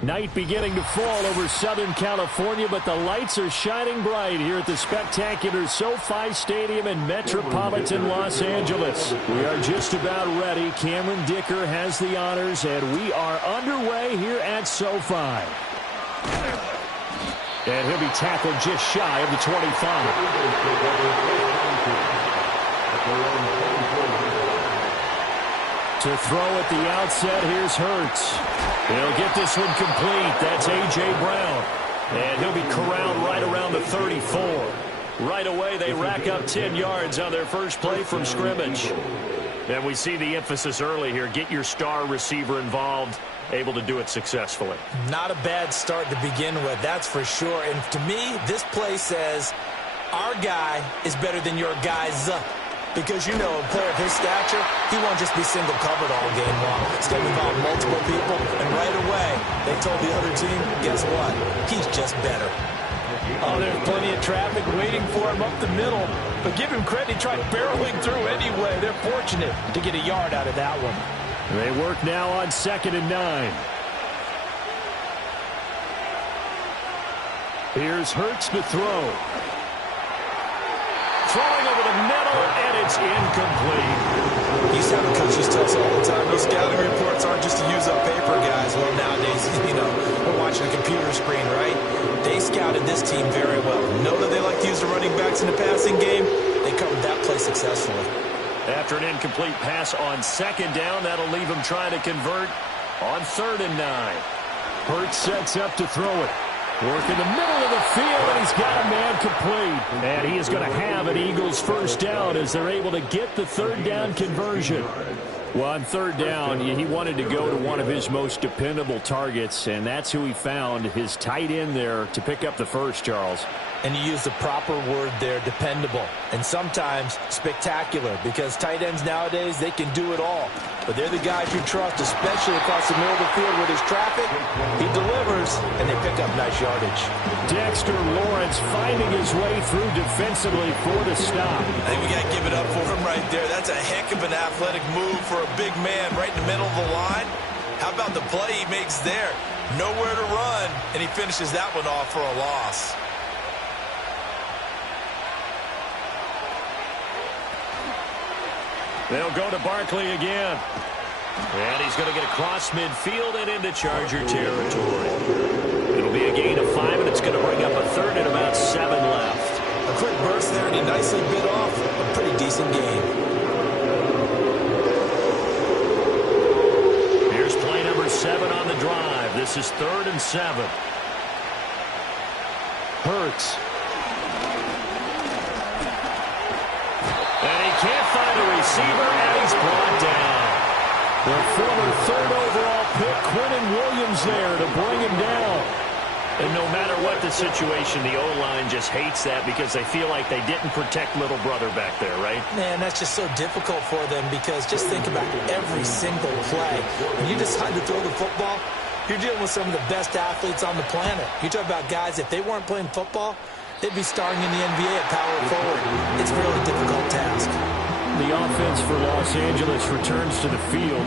Night beginning to fall over Southern California, but the lights are shining bright here at the spectacular SoFi Stadium in metropolitan Los Angeles. We are just about ready. Cameron Dicker has the honors, and we are underway here at SoFi. And he'll be tackled just shy of the 25. To throw at the outset, here's Hurts. He'll get this one complete. That's A.J. Brown. And he'll be corralled right around the 34. Right away, they rack up 10 yards on their first play from scrimmage. And we see the emphasis early here. Get your star receiver involved, able to do it successfully. Not a bad start to begin with, that's for sure. And to me, this play says, our guy is better than your guy's. Because, you know, a player of his stature, he won't just be single-covered all game long. It's going to involve multiple people, and right away, they told the other team, guess what? He's just better. Oh, there's plenty of traffic waiting for him up the middle. But give him credit, he tried barreling through anyway. They're fortunate to get a yard out of that one. They work now on 2nd and 9. Here's Hurts to throw. Throwing over the middle, and it's incomplete. Used to have the coaches tell us all the time, those scouting reports aren't just to use up paper, guys. Well, nowadays, you know, we're watching a computer screen, right? They scouted this team very well. Know that they like to use the running backs in the passing game. They covered that play successfully. After an incomplete pass on 2nd down, that'll leave him trying to convert on 3rd and 9. Hurts sets up to throw it. Work in the middle of the field, and he's got a man complete. And he is going to have an Eagles first down as they're able to get the 3rd down conversion. Well, on third down, he wanted to go to one of his most dependable targets, and that's who he found, his tight end there, to pick up the first, Charles. And you use the proper word there, dependable, and sometimes spectacular, because tight ends nowadays, they can do it all. But they're the guys you trust, especially across the middle of the field where there's traffic. He delivers, and they pick up nice yardage. Dexter Lawrence finding his way through defensively for the stop. I think we got to give it up for him right there. That's a heck of an athletic move for a big man right in the middle of the line. How about the play he makes there? Nowhere to run, and he finishes that one off for a loss. They'll go to Barkley again. And he's going to get across midfield and into Charger territory. It'll be a gain of 5, and it's going to bring up a third and about 7 left. A quick burst there, and he nicely bit off a pretty decent gain. Here's play number 7 on the drive. This is 3rd and 7. Hurts. And he can't find a receiver, and he's brought down. The former 3rd overall pick, Quinnen Williams, there to bring him down. And no matter what the situation, the O-line just hates that because they feel like they didn't protect little brother back there, right? Man, that's just so difficult for them because just think about every single play. When you decide to throw the football, you're dealing with some of the best athletes on the planet. You talk about guys, if they weren't playing football, they'd be starring in the NBA at power forward. It's a really difficult task. The offense for Los Angeles returns to the field.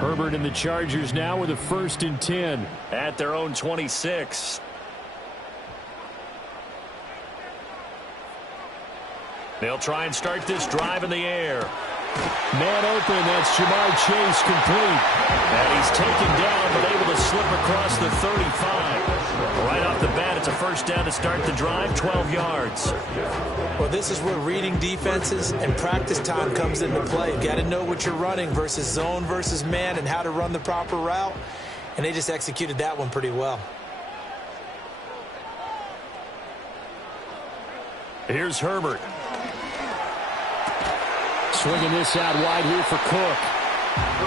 Herbert and the Chargers now with a 1st and 10 at their own 26. They'll try and start this drive in the air. Man open, that's Jamar Chase complete. And he's taken down, but able to slip across the 35. Right off the bat, it's a 1st down to start the drive, 12 yards. Well, this is where reading defenses and practice time comes into play. You've got to know what you're running versus zone versus man and how to run the proper route. And they just executed that one pretty well. Here's Herbert. Swinging this out wide here for Cook.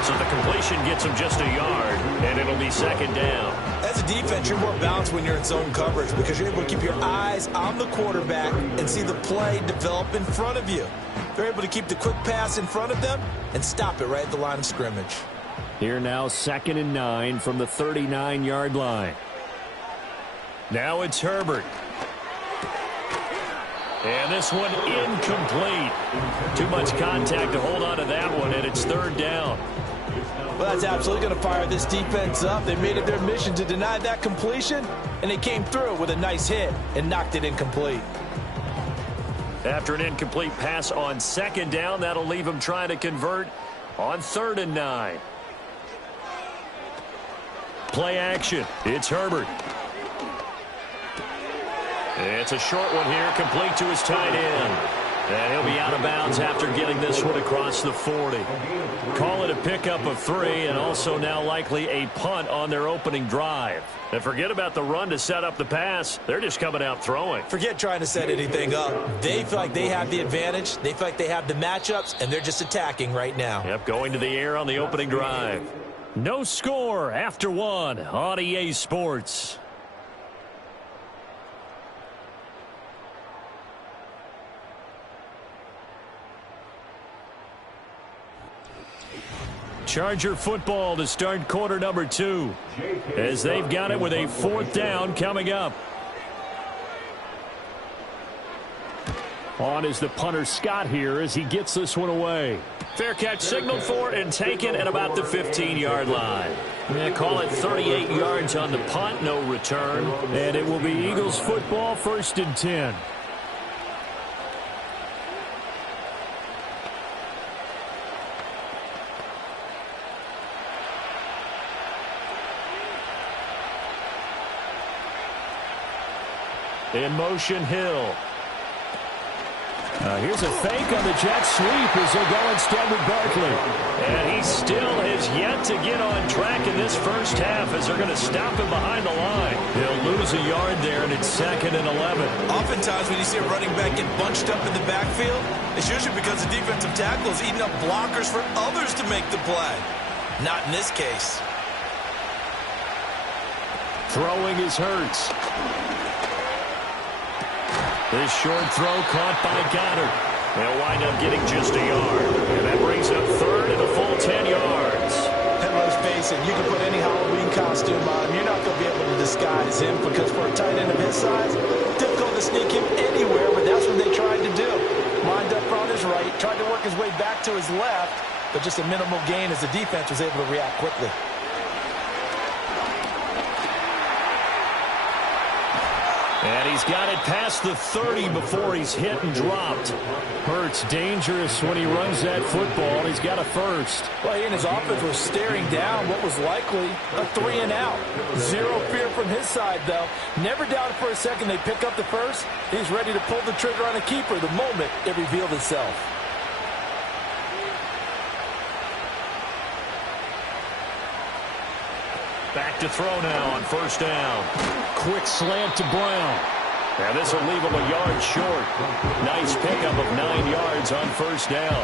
So the completion gets him just a yard, and it'll be 2nd down. As a defense, you're more balanced when you're in zone coverage because you're able to keep your eyes on the quarterback and see the play develop in front of you. They're able to keep the quick pass in front of them and stop it right at the line of scrimmage. Here now, 2nd and 9 from the 39-yard line. Now it's Herbert. And this one incomplete. Too much contact to hold on to that one, and it's 3rd down. Well, that's absolutely going to fire this defense up. They made it their mission to deny that completion, and they came through with a nice hit and knocked it incomplete. After an incomplete pass on 2nd down, that'll leave them trying to convert on 3rd and 9. Play action. It's Herbert. It's a short one here, complete to his tight end. And he'll be out of bounds after getting this one across the 40. Call it a pickup of 3, and also now likely a punt on their opening drive. And forget about the run to set up the pass. They're just coming out throwing. Forget trying to set anything up. They feel like they have the advantage. They feel like they have the matchups, and they're just attacking right now. Yep, going to the air on the opening drive. No score after 1 on EA Sports. Charger football to start quarter number 2 as they've got it with a 4th down coming up. On is the punter Scott here as he gets this one away. Fair catch signaled for and taken at about the 15-yard line. They call it 38 yards on the punt, no return. And it will be Eagles football, 1st and 10. In motion, Hill. Here's a fake on the jet sweep as they go instead with Barkley. And he still has yet to get on track in this first half as they're going to stop him behind the line. He'll lose a yard there, and it's 2nd and 11. Oftentimes when you see a running back get bunched up in the backfield, it's usually because the defensive tackle is eating up blockers for others to make the play. Not in this case. Throwing is Hurts. This short throw caught by Goddard. They'll wind up getting just a yard. And that brings up 3rd and a full 10 yards. And let's face it, you can put any Halloween costume on him. You're not going to be able to disguise him because for a tight end of his size, difficult to sneak him anywhere, but that's what they tried to do. Lined up on his right, tried to work his way back to his left, but just a minimal gain as the defense was able to react quickly. And he's got it past the 30 before he's hit and dropped. Hurts dangerous when he runs that football. He's got a first. Well, he and his offense were staring down what was likely a 3-and-out. Zero fear from his side, though. Never doubted for a second they pick up the first. He's ready to pull the trigger on a keeper the moment it revealed itself. Back to throw now on first down. Quick slant to Brown. Now this will leave him a yard short. Nice pickup of 9 yards on first down.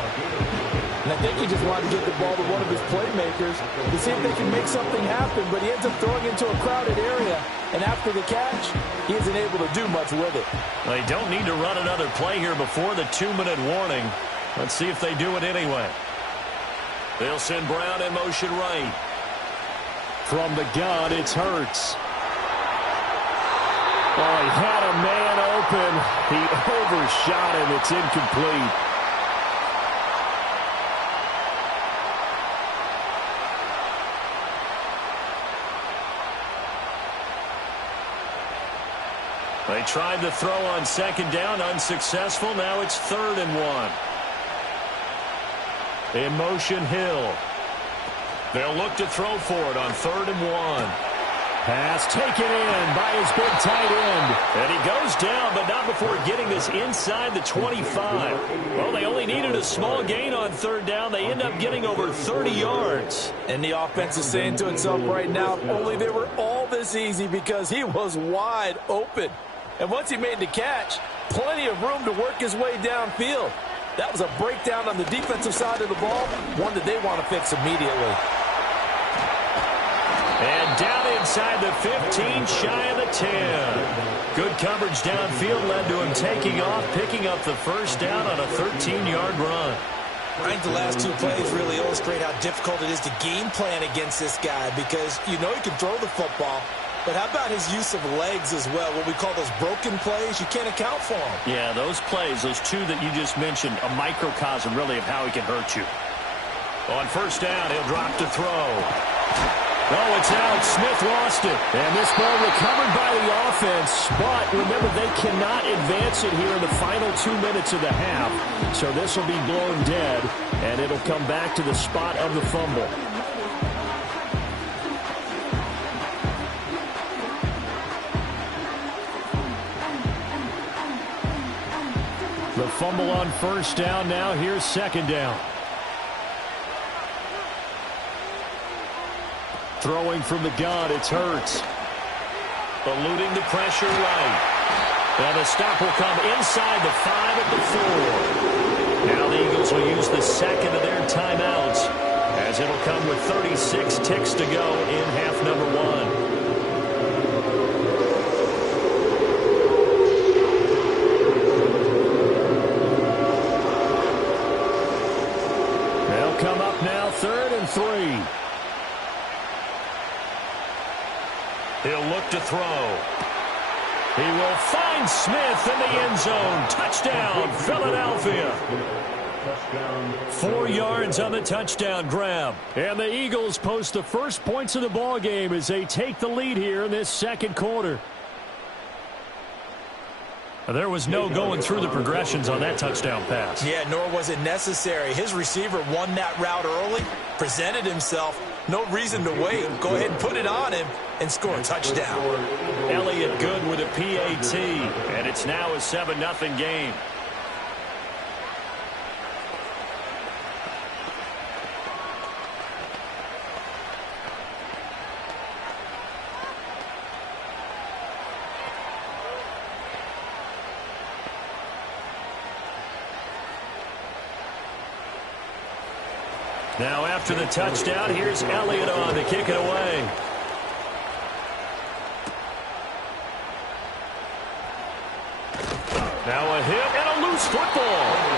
And I think he just wanted to get the ball to one of his playmakers to see if they can make something happen, but he ends up throwing into a crowded area. And after the catch, he isn't able to do much with it. They don't need to run another play here before the 2-minute warning. Let's see if they do it anyway. They'll send Brown in motion right. From the gun, it's Hurts. Oh, he had a man open. He overshot him. It's incomplete. They tried the throw on second down, unsuccessful. Now it's 3rd and 1. In motion, Hill. They'll look to throw for it on 3rd and 1. Pass taken in by his big tight end. And he goes down, but not before getting this inside the 25. Well, they only needed a small gain on 3rd down. They end up getting over 30 yards. And the offense is saying to itself right now, if only they were all this easy, because he was wide open. And once he made the catch, plenty of room to work his way downfield. That was a breakdown on the defensive side of the ball, one that they want to fix immediately. And down inside the 15, shy of the 10. Good coverage downfield led to him taking off, picking up the first down on a 13-yard run. I think the last 2 plays really illustrate how difficult it is to game plan against this guy, because you know he can throw the football, but how about his use of legs as well? What we call those broken plays, you can't account for them. Yeah, those plays, those 2 that you just mentioned, a microcosm really of how he can hurt you. On first down, he'll drop to throw. Oh, it's out. Smith lost it. And this ball recovered by the offense. But remember, they cannot advance it here in the final 2 minutes of the half. So this will be blown dead, and it'll come back to the spot of the fumble. The fumble on first down now. Here's second down. Throwing from the gun, it's Hurts. Eluding the pressure right. And the stop will come inside the 5 at the 4. Now the Eagles will use the second of their timeouts, as it'll come with 36 ticks to go in half number 1. They'll come up now, 3rd and 3. He'll look to throw. He will find Smith in the end zone. Touchdown, Philadelphia. 4 yards on the touchdown grab. And the Eagles post the first points of the ball game as they take the lead here in this second quarter. There was no going through the progressions on that touchdown pass. Yeah, nor was it necessary. His receiver won that route early, presented himself. No reason to wait. Go ahead and put it on him and score a touchdown. Elliott good with a PAT, and it's now a 7-0 game. Now after the touchdown, here's Elliott on to kick it away. Now a hit and a loose football.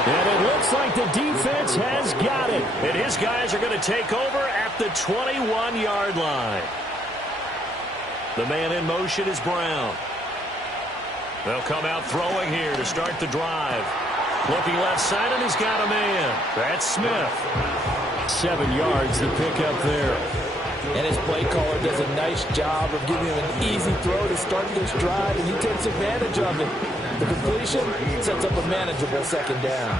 And it looks like the defense has got it. And his guys are going to take over at the 21-yard line. The man in motion is Brown. They'll come out throwing here to start the drive. Looking left side, and he's got a man. That's Smith. 7 yards to pick up there. And his play caller does a nice job of giving him an easy throw to start this drive, and he takes advantage of it. The completion sets up a manageable second down.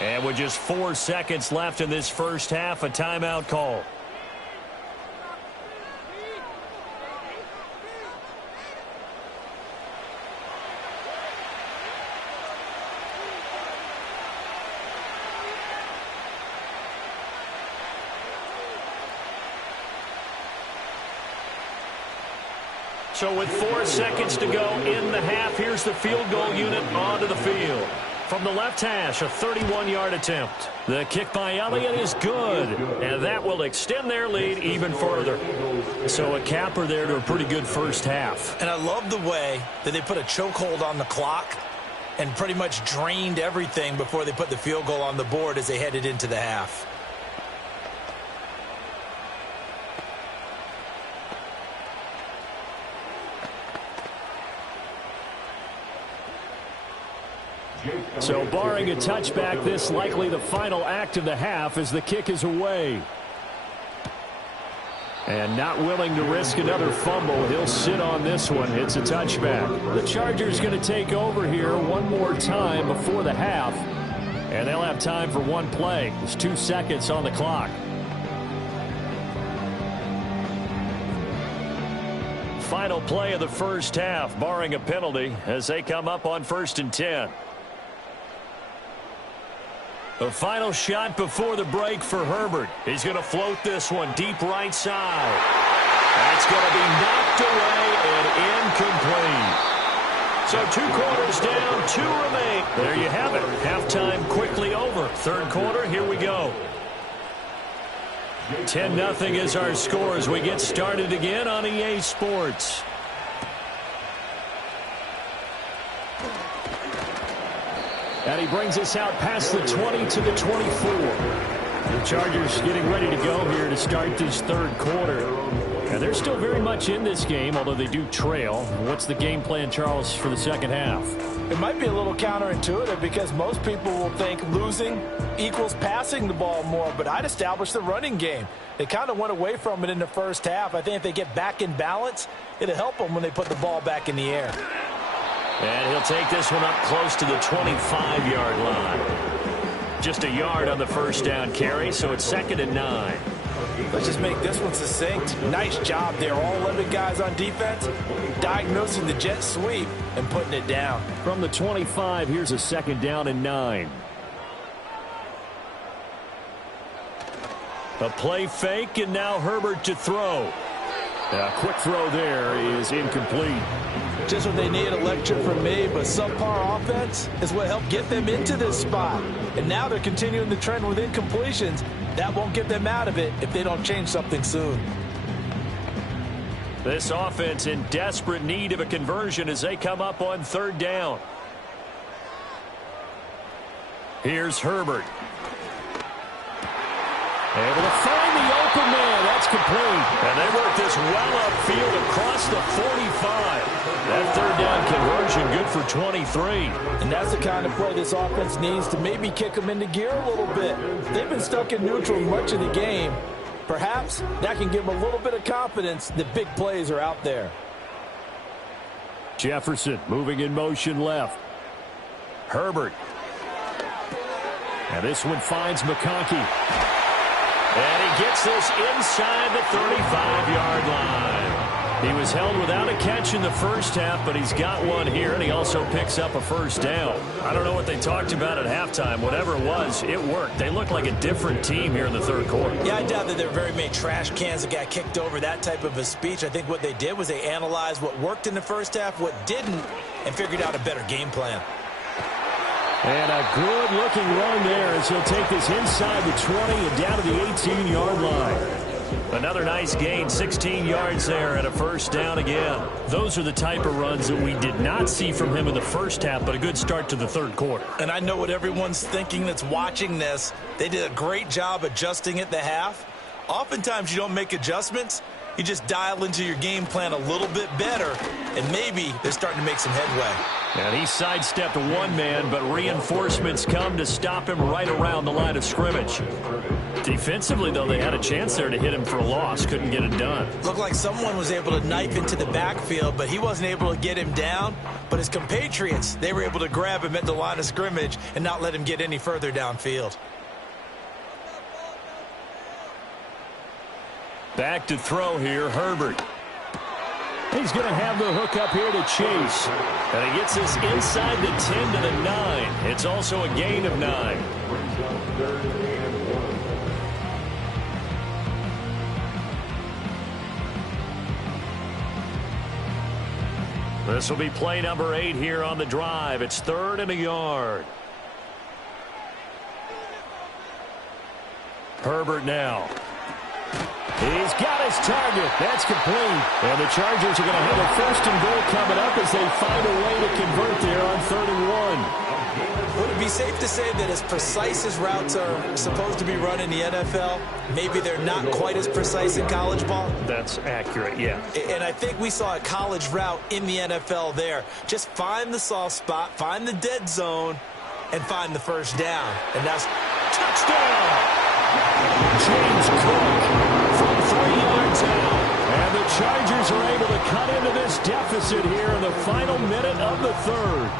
And with just 4 seconds left in this first half, a timeout call. So with 4 seconds to go in the half, here's the field goal unit onto the field. From the left hash, a 31-yard attempt. The kick by Elliott is good, and that will extend their lead even further. So a capper there to a pretty good first half. And I love the way that they put a chokehold on the clock and pretty much drained everything before they put the field goal on the board as they headed into the half. So barring a touchback, this likely the final act of the half as the kick is away. And not willing to risk another fumble, he'll sit on this one. It's a touchback. The Chargers going to take over here one more time before the half. And they'll have time for one play. There's 2 seconds on the clock. Final play of the first half, barring a penalty, as they come up on 1st and 10. A final shot before the break for Herbert. He's going to float this one deep right side. That's going to be knocked away and incomplete. So 2 quarters down, 2 remain. There you have it. Halftime quickly over. Third quarter, here we go. 10-0 is our score as we get started again on EA Sports. And he brings us out past the 20 to the 24. The Chargers getting ready to go here to start this third quarter. And they're still very much in this game, although they do trail. What's the game plan, Charles, for the second half? It might be a little counterintuitive because most people will think losing equals passing the ball more, but I'd establish the running game. They kind of went away from it in the first half. I think if they get back in balance, it'll help them when they put the ball back in the air. And he'll take this one up close to the 25-yard line. Just a yard on the first down carry, so it's 2nd and 9. Let's just make this one succinct. Nice job there. All 11 guys on defense diagnosing the jet sweep and putting it down. From the 25, here's a 2nd down and 9. A play fake, and now Herbert to throw. A quick throw there is incomplete. Just what they need, a lecture from me, but subpar offense is what helped get them into this spot. And now they're continuing the trend with incompletions. That won't get them out of it if they don't change something soon. This offense in desperate need of a conversion as they come up on 3rd down. Here's Herbert. Able to find the open man. That's complete. And they work this well upfield across the 45. That 3rd down conversion good for 23. And that's the kind of play this offense needs to maybe kick them into gear a little bit. They've been stuck in neutral much of the game. Perhaps that can give them a little bit of confidence that big plays are out there. Jefferson moving in motion left. Herbert. And this one finds McConkey. And he gets this inside the 35-yard line. He was held without a catch in the first half, but he's got one here, and he also picks up a first down. I don't know what they talked about at halftime. Whatever it was, it worked. They look like a different team here in the third quarter. Yeah, I doubt that there were very many trash cans that got kicked over, that type of a speech. I think what they did was they analyzed what worked in the first half, what didn't, and figured out a better game plan. And a good-looking run there as he'll take this inside the 20 and down to the 18-yard line. Another nice gain, 16 yards there and a first down again. Those are the type of runs that we did not see from him in the first half, but a good start to the third quarter. And I know what everyone's thinking that's watching this. They did a great job adjusting at the half. Oftentimes you don't make adjustments. You just dial into your game plan a little bit better, and maybe they're starting to make some headway. And he sidestepped one man, but reinforcements come to stop him right around the line of scrimmage. Defensively, though, they had a chance there to hit him for a loss. Couldn't get it done. Looked like someone was able to knife into the backfield, but he wasn't able to get him down. But his compatriots, they were able to grab him at the line of scrimmage and not let him get any further downfield. Back to throw here, Herbert. He's going to have the hook up here to Chase. And he gets this inside the 10 to the 9. It's also a gain of 9. This will be play number 8 here on the drive. It's 3rd and a yard. Herbert now. He's got his target. That's complete. And the Chargers are going to have a 1st and goal coming up as they find a way to convert there on 3rd and 1. Would it be safe to say that as precise as routes are supposed to be run in the NFL, maybe they're not quite as precise in college ball? That's accurate, yeah. And I think we saw a college route in the NFL there. Just find the soft spot, find the dead zone, and find the first down. And that's touchdown! James Cook from 3 yards out. And the Chargers are able to cut into this deficit here in the final minute of the 3rd.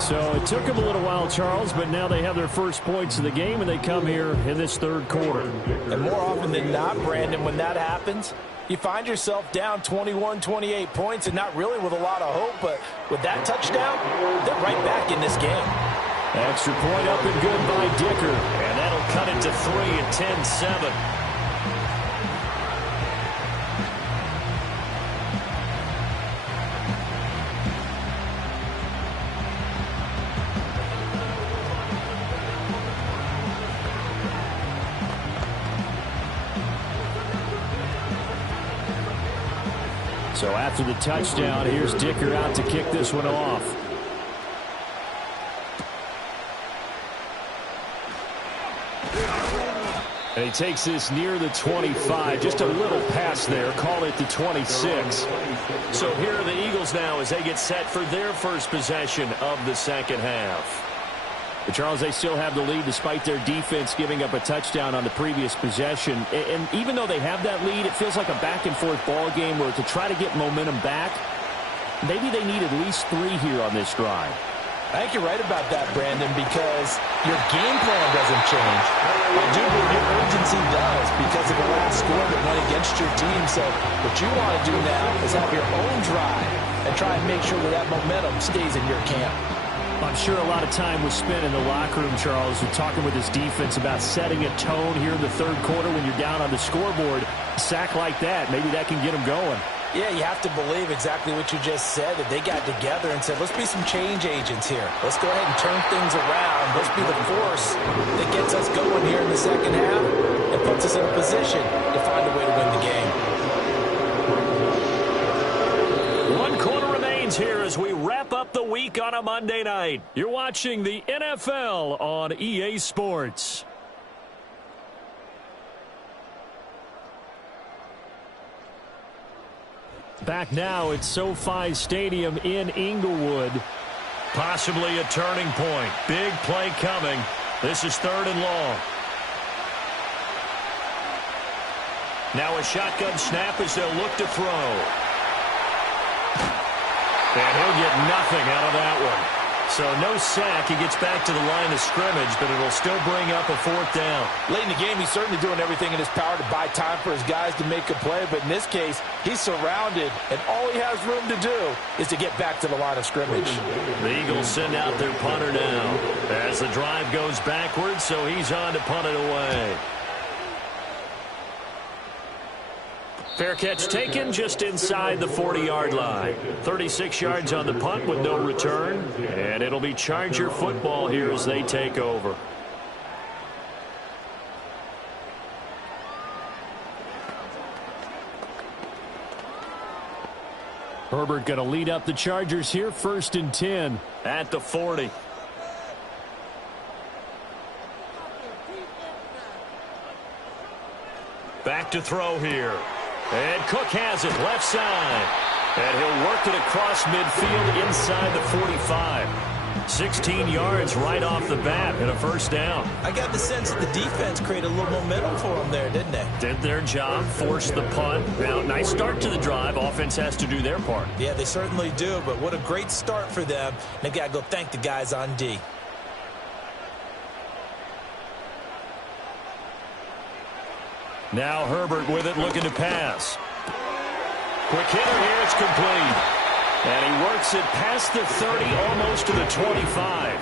So it took them a little while, Charles, but now they have their first points of the game, and they come here in this 3rd quarter. And more often than not, Brandon, when that happens, you find yourself down 21, 28 points, and not really with a lot of hope, but with that touchdown, they're right back in this game. Extra point up and good by Dicker, and that'll cut it to 3 at 10-7. So after the touchdown, here's Dicker out to kick this one off. And he takes this near the 25. Just a little pass there. Call it the 26. So here are the Eagles now as they get set for their first possession of the second half. But Charles, they still have the lead despite their defense giving up a touchdown on the previous possession. And even though they have that lead, it feels like a back-and-forth ball game where to try to get momentum back, maybe they need at least 3 here on this drive. I think you're right about that, Brandon, because your game plan doesn't change. I do believe your urgency does because of the last score that went against your team. So what you want to do now is have your own drive and try and make sure that momentum stays in your camp. I'm sure a lot of time was spent in the locker room, Charles, with talking with his defense about setting a tone here in the 3rd quarter when you're down on the scoreboard. A sack like that, maybe that can get them going. Yeah, you have to believe exactly what you just said, that they got together and said, let's be some change agents here. Let's go ahead and turn things around. Let's be the force that gets us going here in the second half and puts us in a position to find a way to win the game. 1 quarter remains here as we wrap up the week on a Monday night. You're watching the NFL on EA Sports. Back now at SoFi Stadium in Inglewood. Possibly a turning point. Big play coming. This is 3rd and long. Now a shotgun snap as they'll look to throw. And he'll get nothing out of that one. So no sack. He gets back to the line of scrimmage, but it'll still bring up a 4th down. Late in the game, he's certainly doing everything in his power to buy time for his guys to make a play. But in this case, he's surrounded, and all he has room to do is to get back to the line of scrimmage. The Eagles send out their punter now as the drive goes backwards, so he's on to punt it away. Fair catch taken just inside the 40-yard line. 36 yards on the punt with no return. And it'll be Charger football here as they take over. Herbert going to lead up the Chargers here, 1st and 10 at the 40. Back to throw here. And Cook has it left side. And he'll work it across midfield inside the 45. 16 yards right off the bat and a first down. I got the sense that the defense created a little momentum for them there, didn't they? Did their job, forced the punt. Now, nice start to the drive. Offense has to do their part. Yeah, they certainly do, but what a great start for them. They got to go thank the guys on D. Now Herbert with it, looking to pass. Quick hitter here, it's complete. And he works it past the 30, almost to the 25.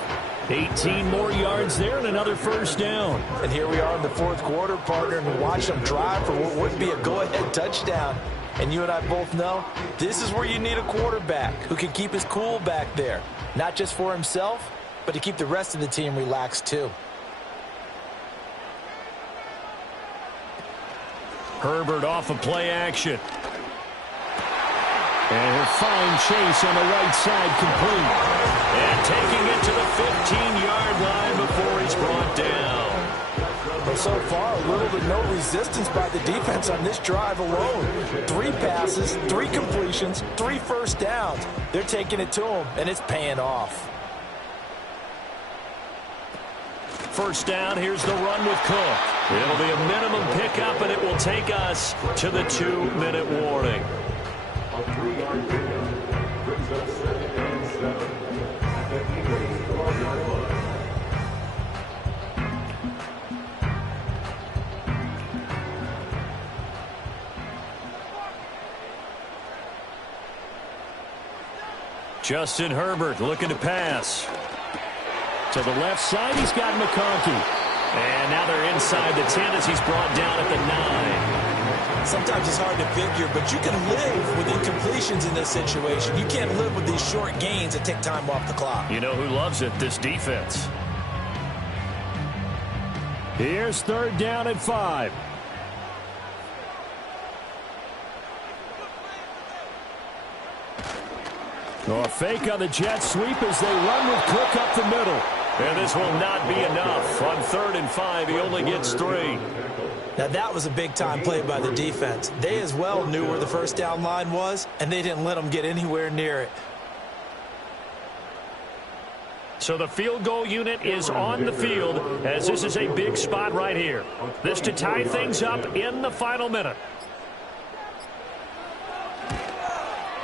18 more yards there and another first down. And here we are in the 4th quarter, partner, and watch them drive for what would be a go-ahead touchdown. And you and I both know this is where you need a quarterback who can keep his cool back there. Not just for himself, but to keep the rest of the team relaxed too. Herbert off of play action. And a fine chase on the right side, complete. And taking it to the 15-yard line before he's brought down. Well, so far, little to no resistance by the defense on this drive alone. 3 passes, 3 completions, 3 first downs. They're taking it to him, and it's paying off. First down, here's the run with Cook. It'll be a minimum pickup, and it will take us to the 2-minute warning. Justin Herbert looking to pass. To the left side, he's got McConkey. And now they're inside the 10 as he's brought down at the 9. Sometimes it's hard to figure, but you can live with incompletions in this situation. You can't live with these short gains that take time off the clock. You know who loves it? This defense. Here's 3rd down at 5. A fake on the jet sweep as they run with Cook up the middle. And this will not be enough. On 3rd and 5, he only gets 3. Now, that was a big-time play by the defense. They as well knew where the first down line was, and they didn't let them get anywhere near it. So the field goal unit is on the field as this is a big spot right here. This to tie things up in the final minute.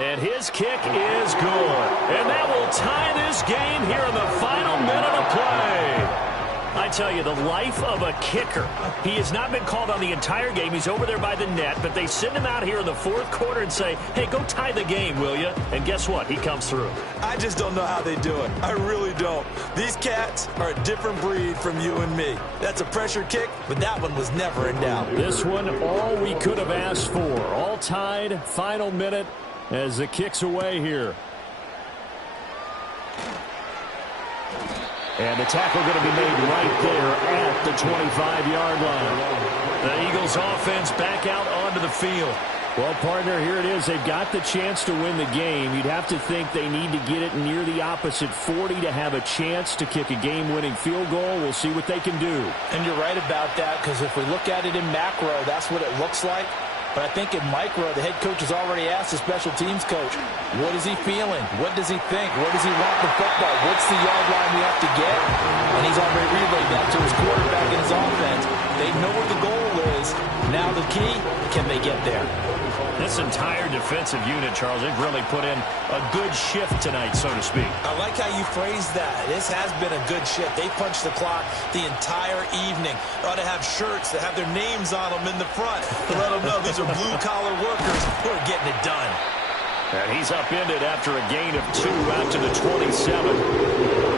And his kick is good. And that will tie this game here in the final minute of play. I tell you, the life of a kicker. He has not been called on the entire game. He's over there by the net, but they send him out here in the 4th quarter and say, hey, go tie the game, will you? And guess what? He comes through. I just don't know how they do it. I really don't. These cats are a different breed from you and me. That's a pressure kick, but that one was never in doubt. This one, all we could have asked for. All tied, final minute as the kick's away here. And the tackle going to be made right there at the 25-yard line. The Eagles offense back out onto the field. Well, partner, here it is. They've got the chance to win the game. You'd have to think they need to get it near the opposite 40 to have a chance to kick a game-winning field goal. We'll see what they can do. And you're right about that, because if we look at it in macro, that's what it looks like. But I think in micro, the head coach has already asked the special teams coach, what is he feeling? What does he think? Where does he want the football? What's the yard line we have to get? And he's already relayed that to his quarterback and his offense. They know what the goal is. Now the key, can they get there? This entire defensive unit, Charles, they've really put in a good shift tonight, so to speak. I like how you phrased that. This has been a good shift. They punched the clock the entire evening. They ought to have shirts that have their names on them in the front to let them know these are blue-collar workers who are getting it done. And he's upended after a gain of 2 out to the 27.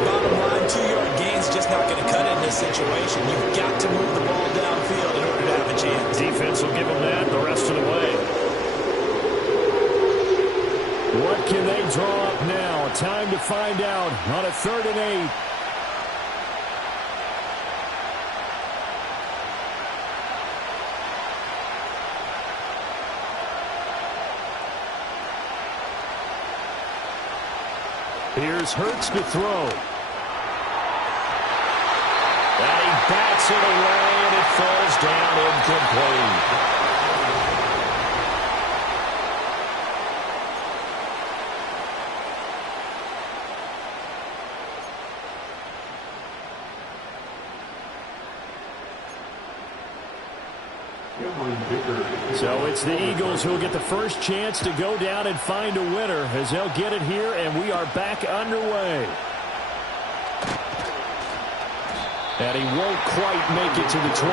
Bottom line, 2-yard gain's just not going to cut it in this situation. You've got to move the ball downfield in order to have a chance. Defense will give them that the rest of the way. What can they draw up now? Time to find out on a 3rd and 8. Here's Hurts to throw. And he bats it away, and it falls down incomplete. So it's the Eagles who will get the first chance to go down and find a winner as they'll get it here, and we are back underway. And he won't quite make it to the 25.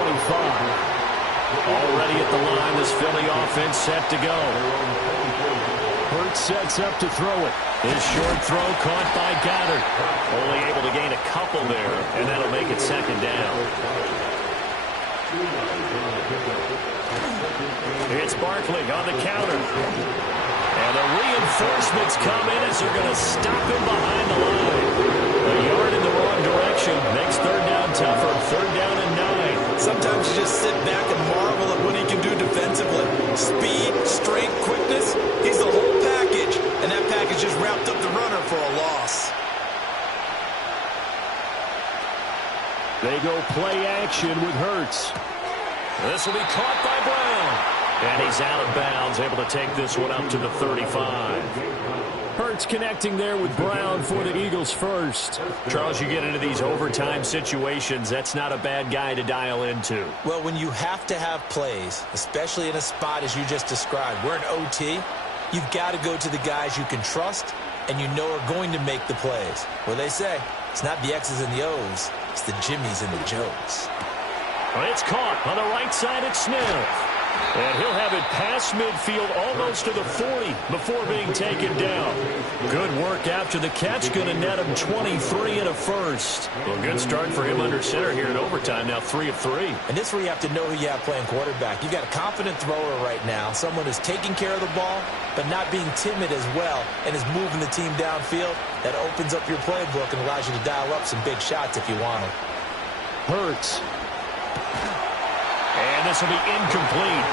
Already at the line, this Philly offense set to go. Hurts sets up to throw it. His short throw caught by Goddard. Only able to gain a couple there, and that'll make it 2nd down. It's Barkley on the counter. And the reinforcements come in as they're going to stop him behind the line. A yard in the wrong direction makes 3rd down tougher. 3rd down and 9. Sometimes you just sit back and marvel at what he can do defensively. Speed, strength, quickness. He's the whole package. And that package just wrapped up the runner for a loss. They go play action with Hurts. This will be caught by Brown. And he's out of bounds, able to take this one up to the 35. Hurts connecting there with Brown for the Eagles first. Charles, you get into these overtime situations, that's not a bad guy to dial into. Well, when you have to have plays, especially in a spot as you just described, we're in OT, you've got to go to the guys you can trust and you know are going to make the plays. Well, they say it's not the X's and the O's, it's the Jimmies and the Joes. It's caught on the right side at Smith. And he'll have it past midfield almost to the 40 before being taken down. Good work after the catch. Going to net him 23 and a first. Well, good start for him under center here in overtime. Now 3 of 3. And this is where you have to know who you have playing quarterback. You've got a confident thrower right now. Someone who's taking care of the ball, but not being timid as well, and is moving the team downfield. That opens up your playbook and allows you to dial up some big shots if you want them. Hurts. And this will be incomplete.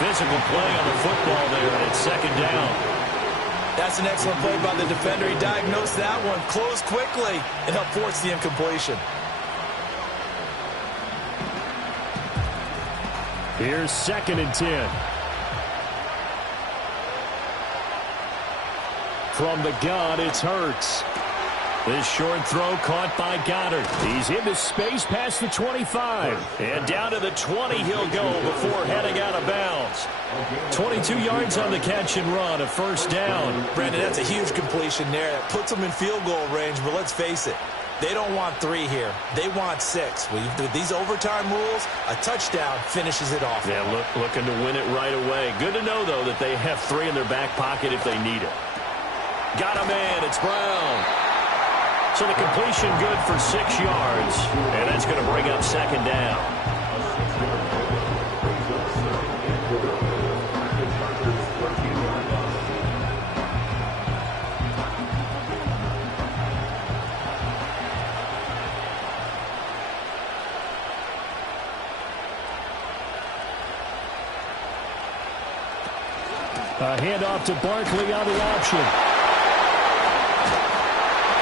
Physical play on the football there, and it's 2nd down. That's an excellent play by the defender. He diagnosed that one, closed quickly, and helped force the incompletion. Here's 2nd and 10. From the gun, it's Hurts. This short throw caught by Goddard. He's into space past the 25. And down to the 20 he'll go before heading out of bounds. 22 yards on the catch and run, a 1st down. Brandon, that's a huge completion there. That puts them in field goal range, but let's face it, they don't want 3 here. They want 6. With these overtime rules, a touchdown finishes it off. Yeah, looking to win it right away. Good to know, though, that they have 3 in their back pocket if they need it. Got a man, it's Brown. So the completion good for 6 yards, and that's going to bring up 2nd down. A handoff to Barkley on the option.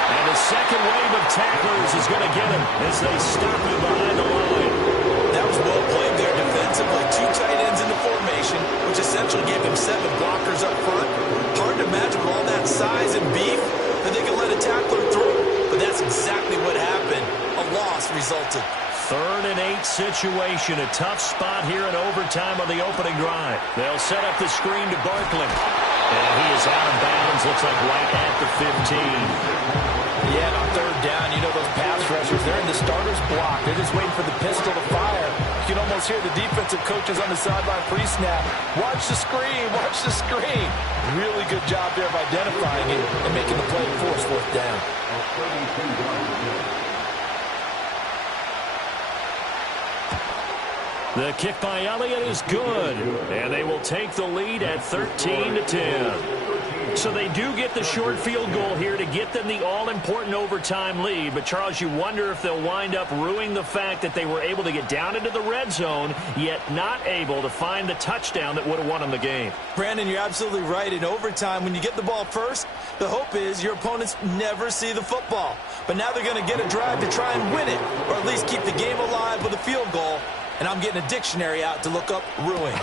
And the second wave of tacklers is going to get him as they stop him behind the line. That was well played there defensively. 2 tight ends in the formation, which essentially gave him 7 blockers up front. Hard to imagine with all that size and beef that they could let a tackler through. But that's exactly what happened. A loss resulted. 3rd and 8 situation. A tough spot here in overtime on the opening drive. They'll set up the screen to Barkley. And he is out of bounds. Looks like right at the 15. Yeah, and on 3rd down, you know those pass rushers, they're in the starter's block. They're just waiting for the pistol to fire. You can almost hear the defensive coaches on the sideline pre-snap. Watch the screen, watch the screen. Really good job there of identifying it and making the play and force 4th down. The kick by Elliott is good, and they will take the lead at 13-10. So they do get the short field goal here to get them the all-important overtime lead. But, Charles, you wonder if they'll wind up ruining the fact that they were able to get down into the red zone, yet not able to find the touchdown that would have won them the game. Brandon, you're absolutely right. In overtime, when you get the ball first, the hope is your opponents never see the football. But now they're going to get a drive to try and win it, or at least keep the game alive with a field goal. And I'm getting a dictionary out to look up ruin.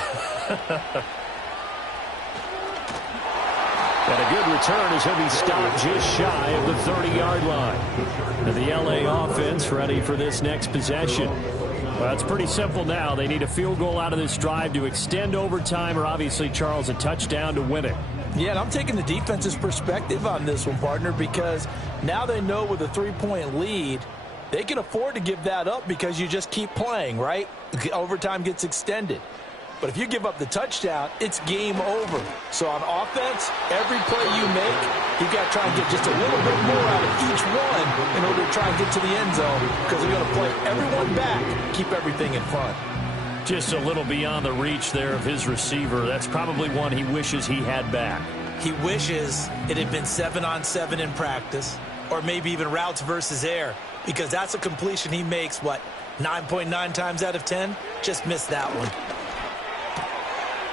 And a good return as he'll be stopped just shy of the 30-yard line. And the L.A. offense ready for this next possession. Well, it's pretty simple now. They need a field goal out of this drive to extend overtime, or obviously, Charles, a touchdown to win it. Yeah, and I'm taking the defense's perspective on this one, partner, because now they know with a 3-point lead, they can afford to give that up because you just keep playing, right? Overtime gets extended. But if you give up the touchdown, it's game over. So on offense, every play you make, you've got to try and get just a little bit more out of each one in order to try and get to the end zone, because they're going to play everyone back, keep everything in front. Just a little beyond the reach there of his receiver. That's probably one he wishes he had back. He wishes it had been 7-on-7 in practice, or maybe even routes versus air, because that's a completion he makes, 9.9 times out of 10? Just missed that one.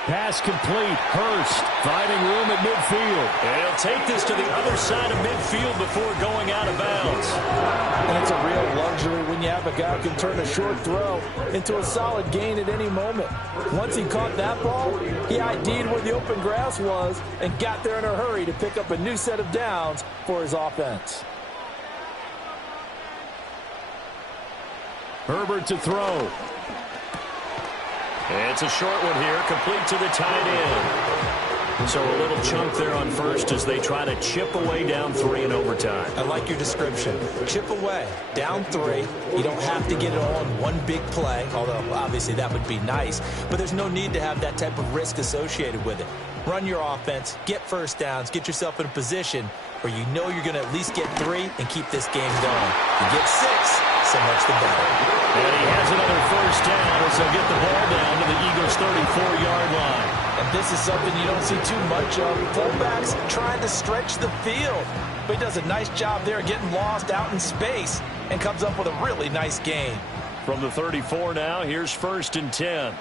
Pass complete. Hurst finding room at midfield. And he'll take this to the other side of midfield before going out of bounds. And it's a real luxury when you have a guy who can turn a short throw into a solid gain at any moment. Once he caught that ball, he ID'd where the open grass was and got there in a hurry to pick up a new set of downs for his offense. Herbert to throw. It's a short one here, complete to the tight end. So a little chunk there on first as they try to chip away down 3 in overtime. I like your description. Chip away, down 3. You don't have to get it all in one big play, although obviously that would be nice. But there's no need to have that type of risk associated with it. Run your offense, get first downs, get yourself in a position where you know you're going to at least get 3 and keep this game going. You get 6, so much the better. And he has another first down as they'll get the ball down to the Eagles' 34-yard line. And this is something you don't see too much of. Fullbacks trying to stretch the field. But he does a nice job there getting lost out in space and comes up with a really nice gain. From the 34 now, here's 1st and 10.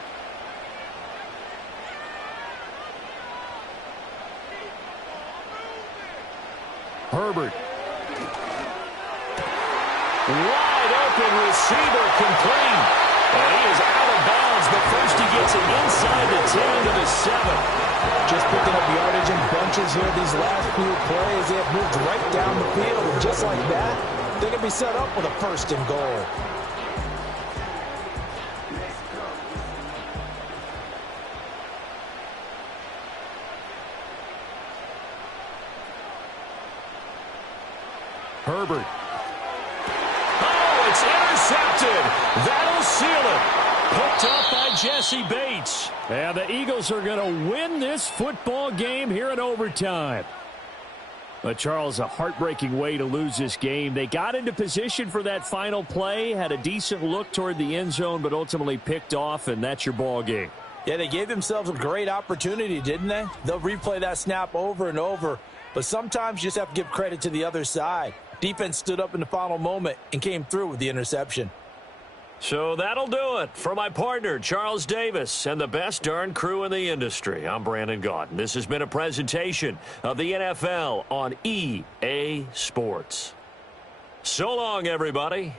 Herbert. Wide open receiver complete. And he is out of bounds, but first he gets it inside the 10 to the 7. Just picking up yardage in bunches here these last few plays. They have moved right down the field, and just like that, they're going to be set up with a 1st and goal. Herbert. Oh, it's intercepted. That'll seal it. Hooked up by Jesse Bates. And the Eagles are going to win this football game here in overtime. But, Charles, a heartbreaking way to lose this game. They got into position for that final play, had a decent look toward the end zone, but ultimately picked off, and that's your ball game. Yeah, they gave themselves a great opportunity, didn't they? They'll replay that snap over and over. But sometimes you just have to give credit to the other side. Defense stood up in the final moment and came through with the interception. So that'll do it for my partner, Charles Davis, and the best darn crew in the industry. I'm Brandon Gaudin. This has been a presentation of the NFL on EA Sports. So long, everybody.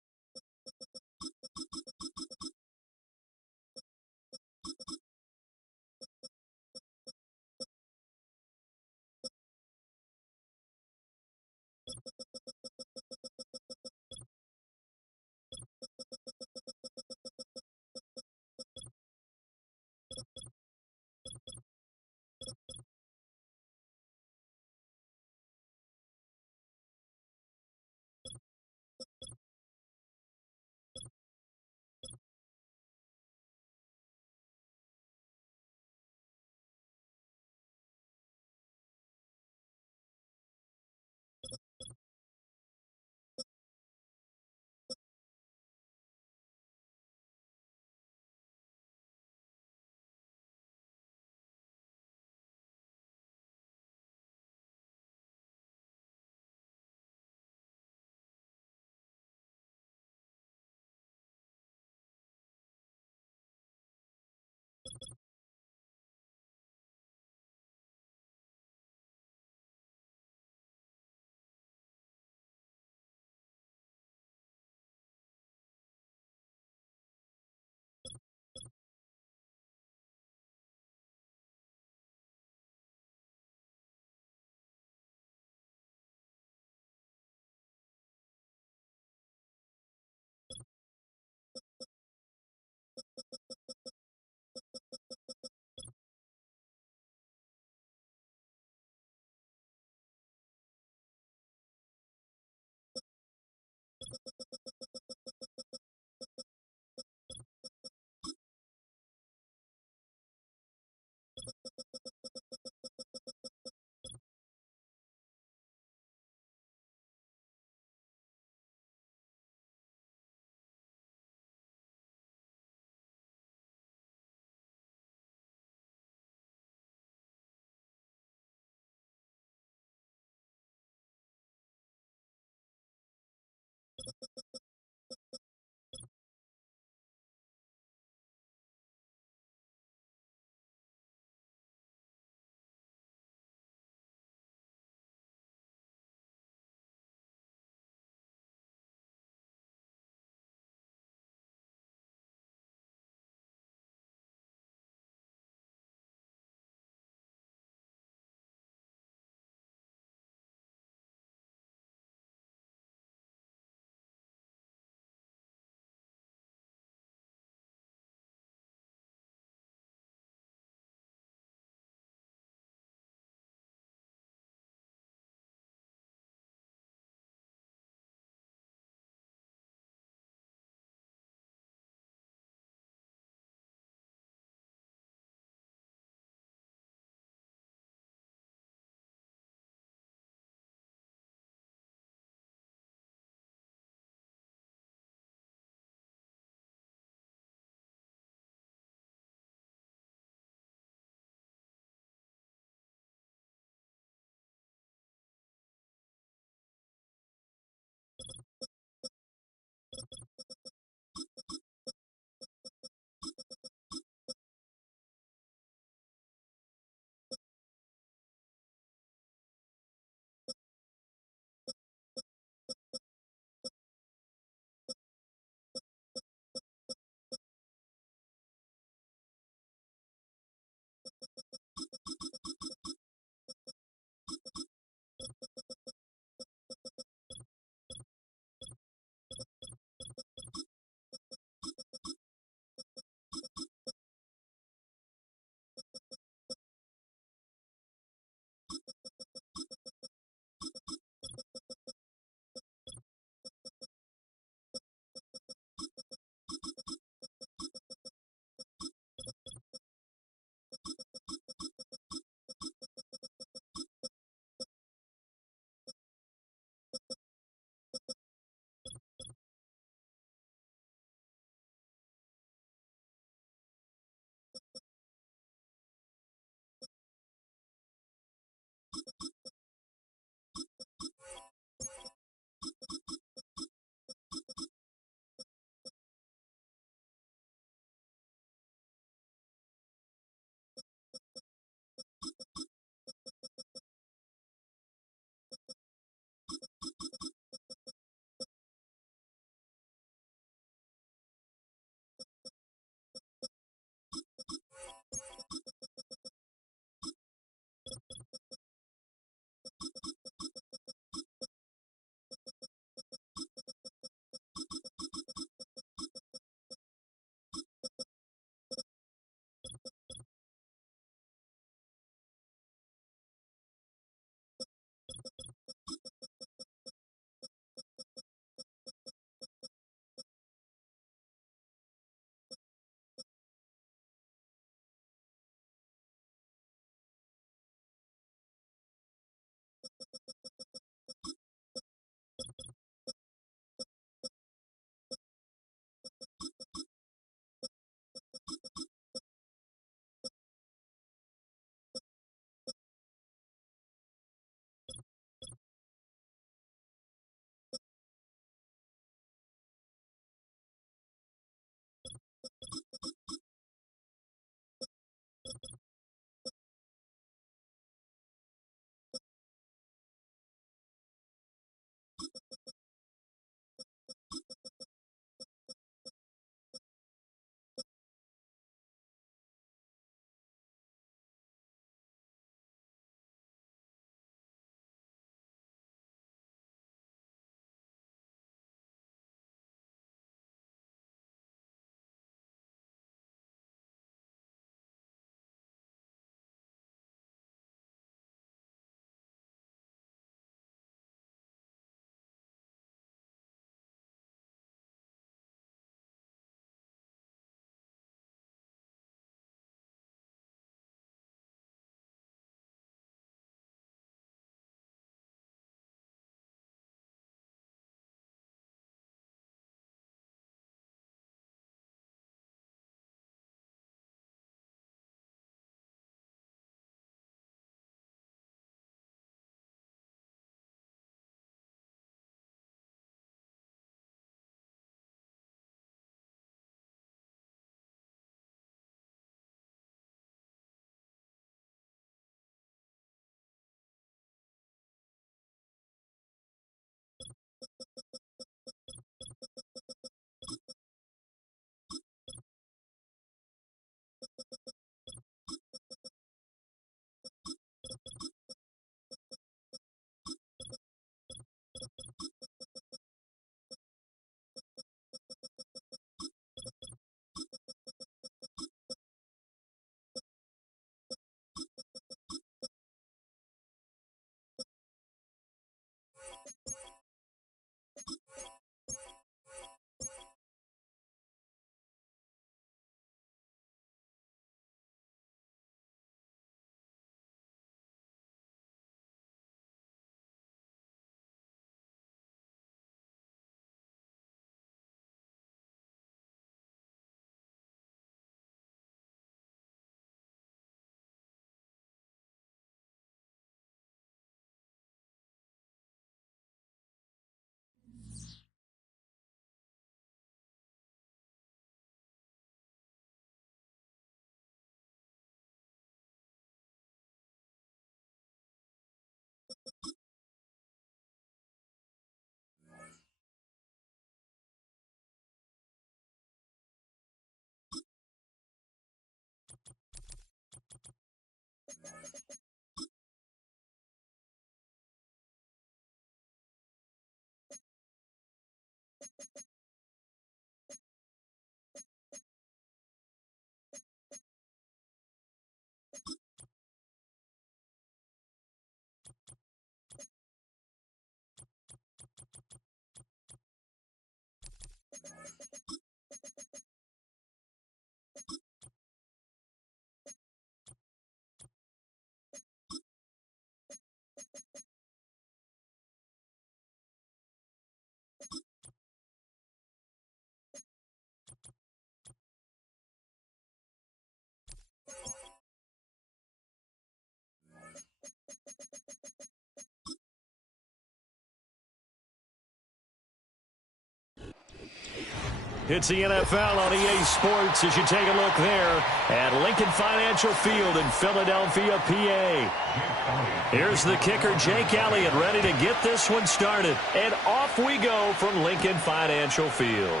It's the NFL on EA Sports as you take a look there at Lincoln Financial Field in Philadelphia, PA. Here's the kicker, Jake Elliott, ready to get this one started. And off we go from Lincoln Financial Field.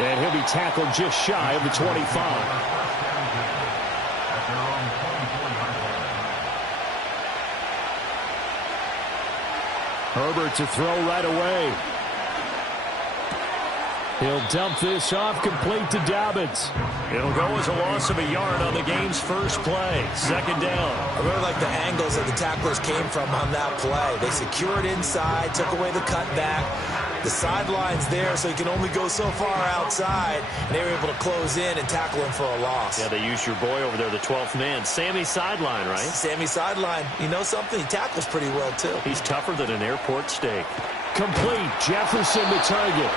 And he'll be tackled just shy of the 25. Herbert to throw right away. He'll dump this off, complete to Dobbins. It'll go as a loss of a yard on the game's first play. Second down. I really like the angles that the tacklers came from on that play. They secured inside, took away the cutback, The sideline's there, so he can only go so far outside, and they were able to close in and tackle him for a loss. Yeah, they used your boy over there, the 12th man. Sammy Sideline, right? Sammy Sideline. You know something? He tackles pretty well, too. He's tougher than an airport steak. Complete. Jefferson the target.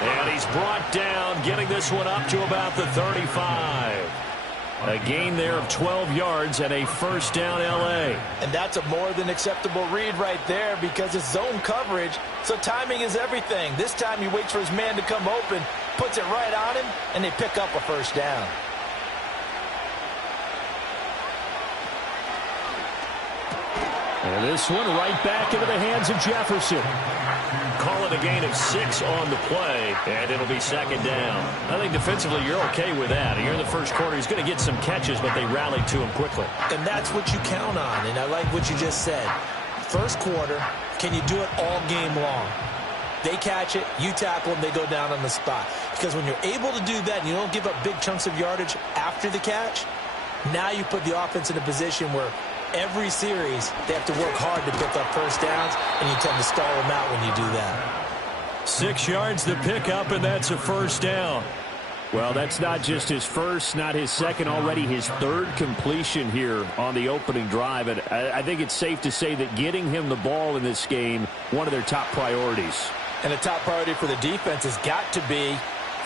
And he's brought down, getting this one up to about the 35. A gain there of 12 yards and a first down L.A. And that's a more than acceptable read right there because it's zone coverage, so timing is everything. This time he waits for his man to come open, puts it right on him, and they pick up a first down. And this one right back into the hands of Jefferson. Call it a gain of 6 on the play, and it'll be second down. I think defensively you're okay with that. Here in the first quarter, he's going to get some catches, but they rallied to him quickly. And that's what you count on, and I like what you just said. First quarter, can you do it all game long? They catch it, you tackle them, they go down on the spot. Because when you're able to do that and you don't give up big chunks of yardage after the catch, now you put the offense in a position where every series, they have to work hard to pick up first downs, and you tend to stall them out when you do that. 6 yards the pickup, and that's a first down. Well, that's not just his first, not his second, already his third completion here on the opening drive. And I think it's safe to say that getting him the ball in this game, one of their top priorities. And the top priority for the defense has got to be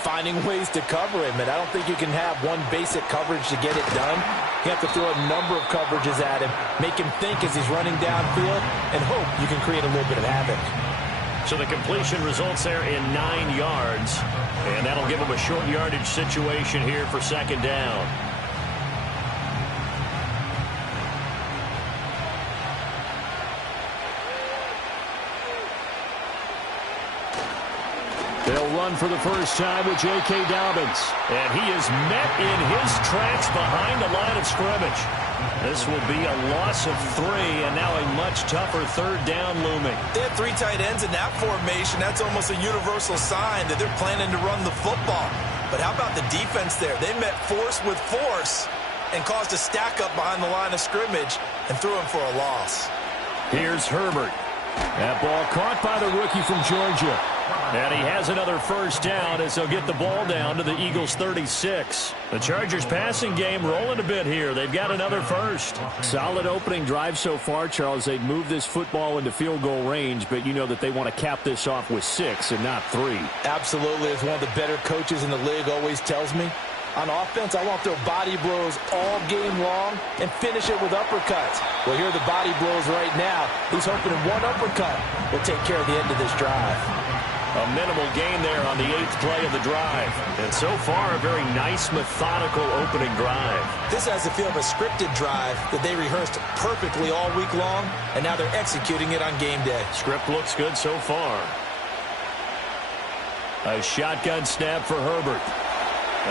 finding ways to cover him, and I don't think you can have one basic coverage to get it done. You have to throw a number of coverages at him, make him think as he's running downfield, and hope you can create a little bit of havoc. So the completion results there in 9 yards, and that'll give him a short yardage situation here for second down. They'll run for the first time with J.K. Dobbins. And he is met in his tracks behind the line of scrimmage. This will be a loss of 3, and now a much tougher third down looming. They had 3 tight ends in that formation. That's almost a universal sign that they're planning to run the football. But how about the defense there? They met force with force and caused a stack up behind the line of scrimmage and threw him for a loss. Here's Herbert. That ball caught by the rookie from Georgia. And he has another first down as they'll get the ball down to the Eagles' 36. The Chargers passing game rolling a bit here. They've got another first. Solid opening drive so far, Charles. They've moved this football into field goal range, but you know that they want to cap this off with 6 and not 3. Absolutely. As one of the better coaches in the league always tells me, on offense, I want to throw body blows all game long and finish it with uppercuts. Well, here are the body blows right now. He's hoping one uppercut will take care of the end of this drive. A minimal gain there on the 8th play of the drive. And so far, a very nice, methodical opening drive. This has the feel of a scripted drive that they rehearsed perfectly all week long, and now they're executing it on game day. Script looks good so far. A shotgun snap for Herbert.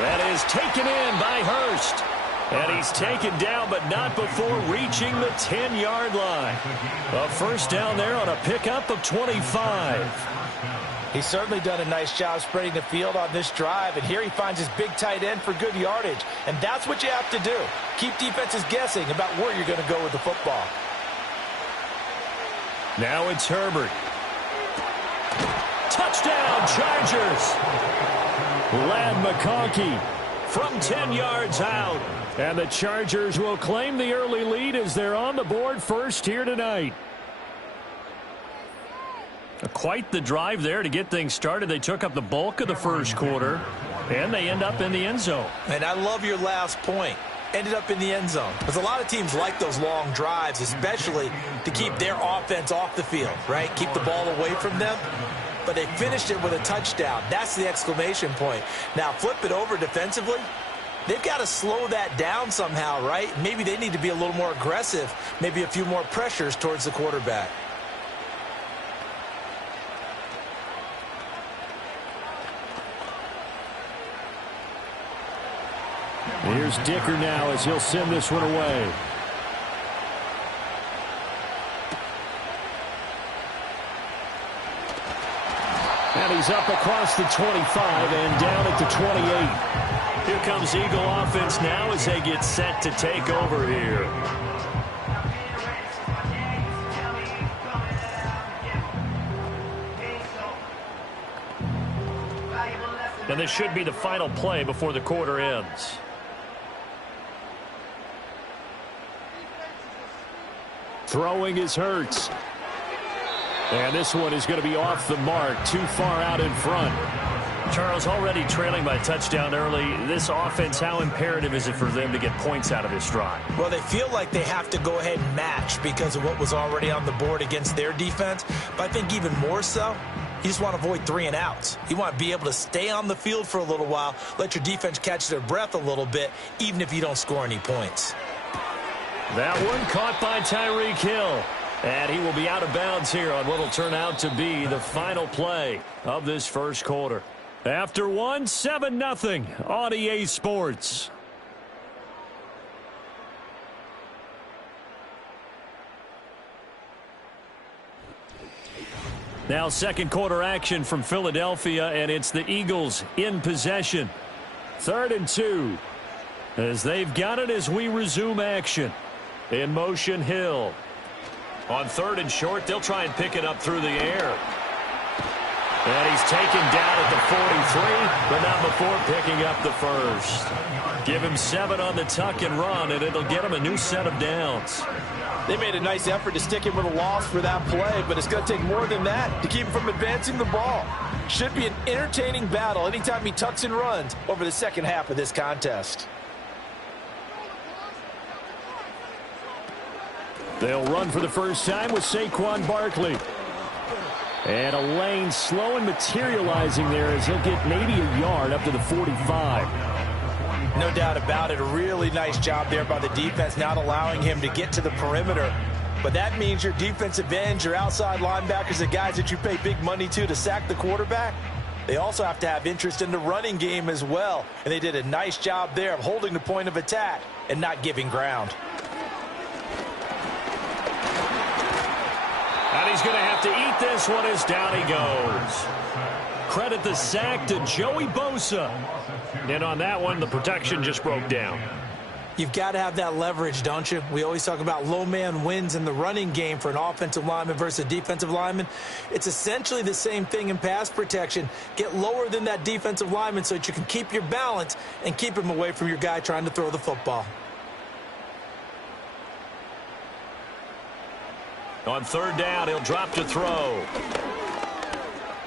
That is taken in by Hurst. And he's taken down, but not before reaching the 10-yard line. A first down there on a pickup of 25. He's certainly done a nice job spreading the field on this drive, and here he finds his big tight end for good yardage. And that's what you have to do. Keep defenses guessing about where you're going to go with the football. Now it's Herbert. Touchdown, Chargers! Ladd McConkey from 10 yards out. And the Chargers will claim the early lead as they're on the board first here tonight. Quite the drive there to get things started. They took up the bulk of the first quarter, and they end up in the end zone. And I love your last point. Ended up in the end zone. Because a lot of teams like those long drives, especially to keep their offense off the field, right? Keep the ball away from them. But they finished it with a touchdown. That's the exclamation point. Now, flip it over defensively. They've got to slow that down somehow, right? Maybe they need to be a little more aggressive. Maybe a few more pressures towards the quarterback. Here's Dicker now as he'll send this one away. And he's up across the 25 and down at the 28. Here comes Eagle offense now as they get set to take over here. And this should be the final play before the quarter ends. Throwing is Hurts. And this one is going to be off the mark, too far out in front. Charles, already trailing by a touchdown early. This offense, how imperative is it for them to get points out of this drive? Well, they feel like they have to go ahead and match because of what was already on the board against their defense. But I think even more so, you just want to avoid 3 and outs. You want to be able to stay on the field for a little while, let your defense catch their breath a little bit, even if you don't score any points. That one caught by Tyreek Hill. And he will be out of bounds here on what will turn out to be the final play of this first quarter. After one, 7-0 on EA Sports. Now second quarter action from Philadelphia, and it's the Eagles in possession. 3rd and 2 as they've got it as we resume action. In motion, Hill. On 3rd and short, they'll try and pick it up through the air. And he's taken down at the 43, but not before picking up the first. Give him 7 on the tuck and run, and it'll get him a new set of downs. They made a nice effort to stick him with a loss for that play, but it's going to take more than that to keep him from advancing the ball. Should be an entertaining battle anytime he tucks and runs over the second half of this contest. They'll run for the first time with Saquon Barkley. And a lane slow and materializing there as he'll get maybe a yard up to the 45. No doubt about it. A really nice job there by the defense, not allowing him to get to the perimeter. But that means your defensive ends, your outside linebackers, the guys that you pay big money to sack the quarterback, they also have to have interest in the running game as well. And they did a nice job there of holding the point of attack and not giving ground. And he's going to have to eat this one as down he goes. Credit the sack to Joey Bosa. And on that one, the protection just broke down. You've got to have that leverage, don't you? We always talk about low man wins in the running game for an offensive lineman versus a defensive lineman. It's essentially the same thing in pass protection. Get lower than that defensive lineman so that you can keep your balance and keep him away from your guy trying to throw the football. On 3rd down, he'll drop to throw.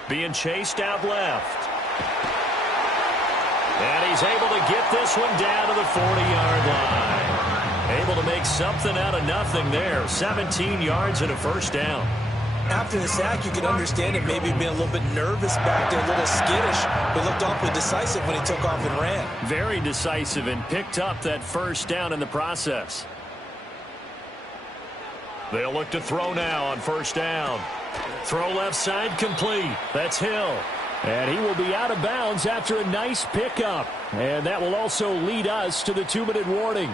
Being chased out left. And he's able to get this one down to the 40-yard line. Able to make something out of nothing there. 17 yards and a first down. After the sack, you can understand it. Maybe being a little bit nervous back there, a little skittish, but looked awfully decisive when he took off and ran. Very decisive and picked up that first down in the process. They'll look to throw now on 1st down. Throw left side complete. That's Hill. And he will be out of bounds after a nice pickup. And that will also lead us to the 2-minute warning.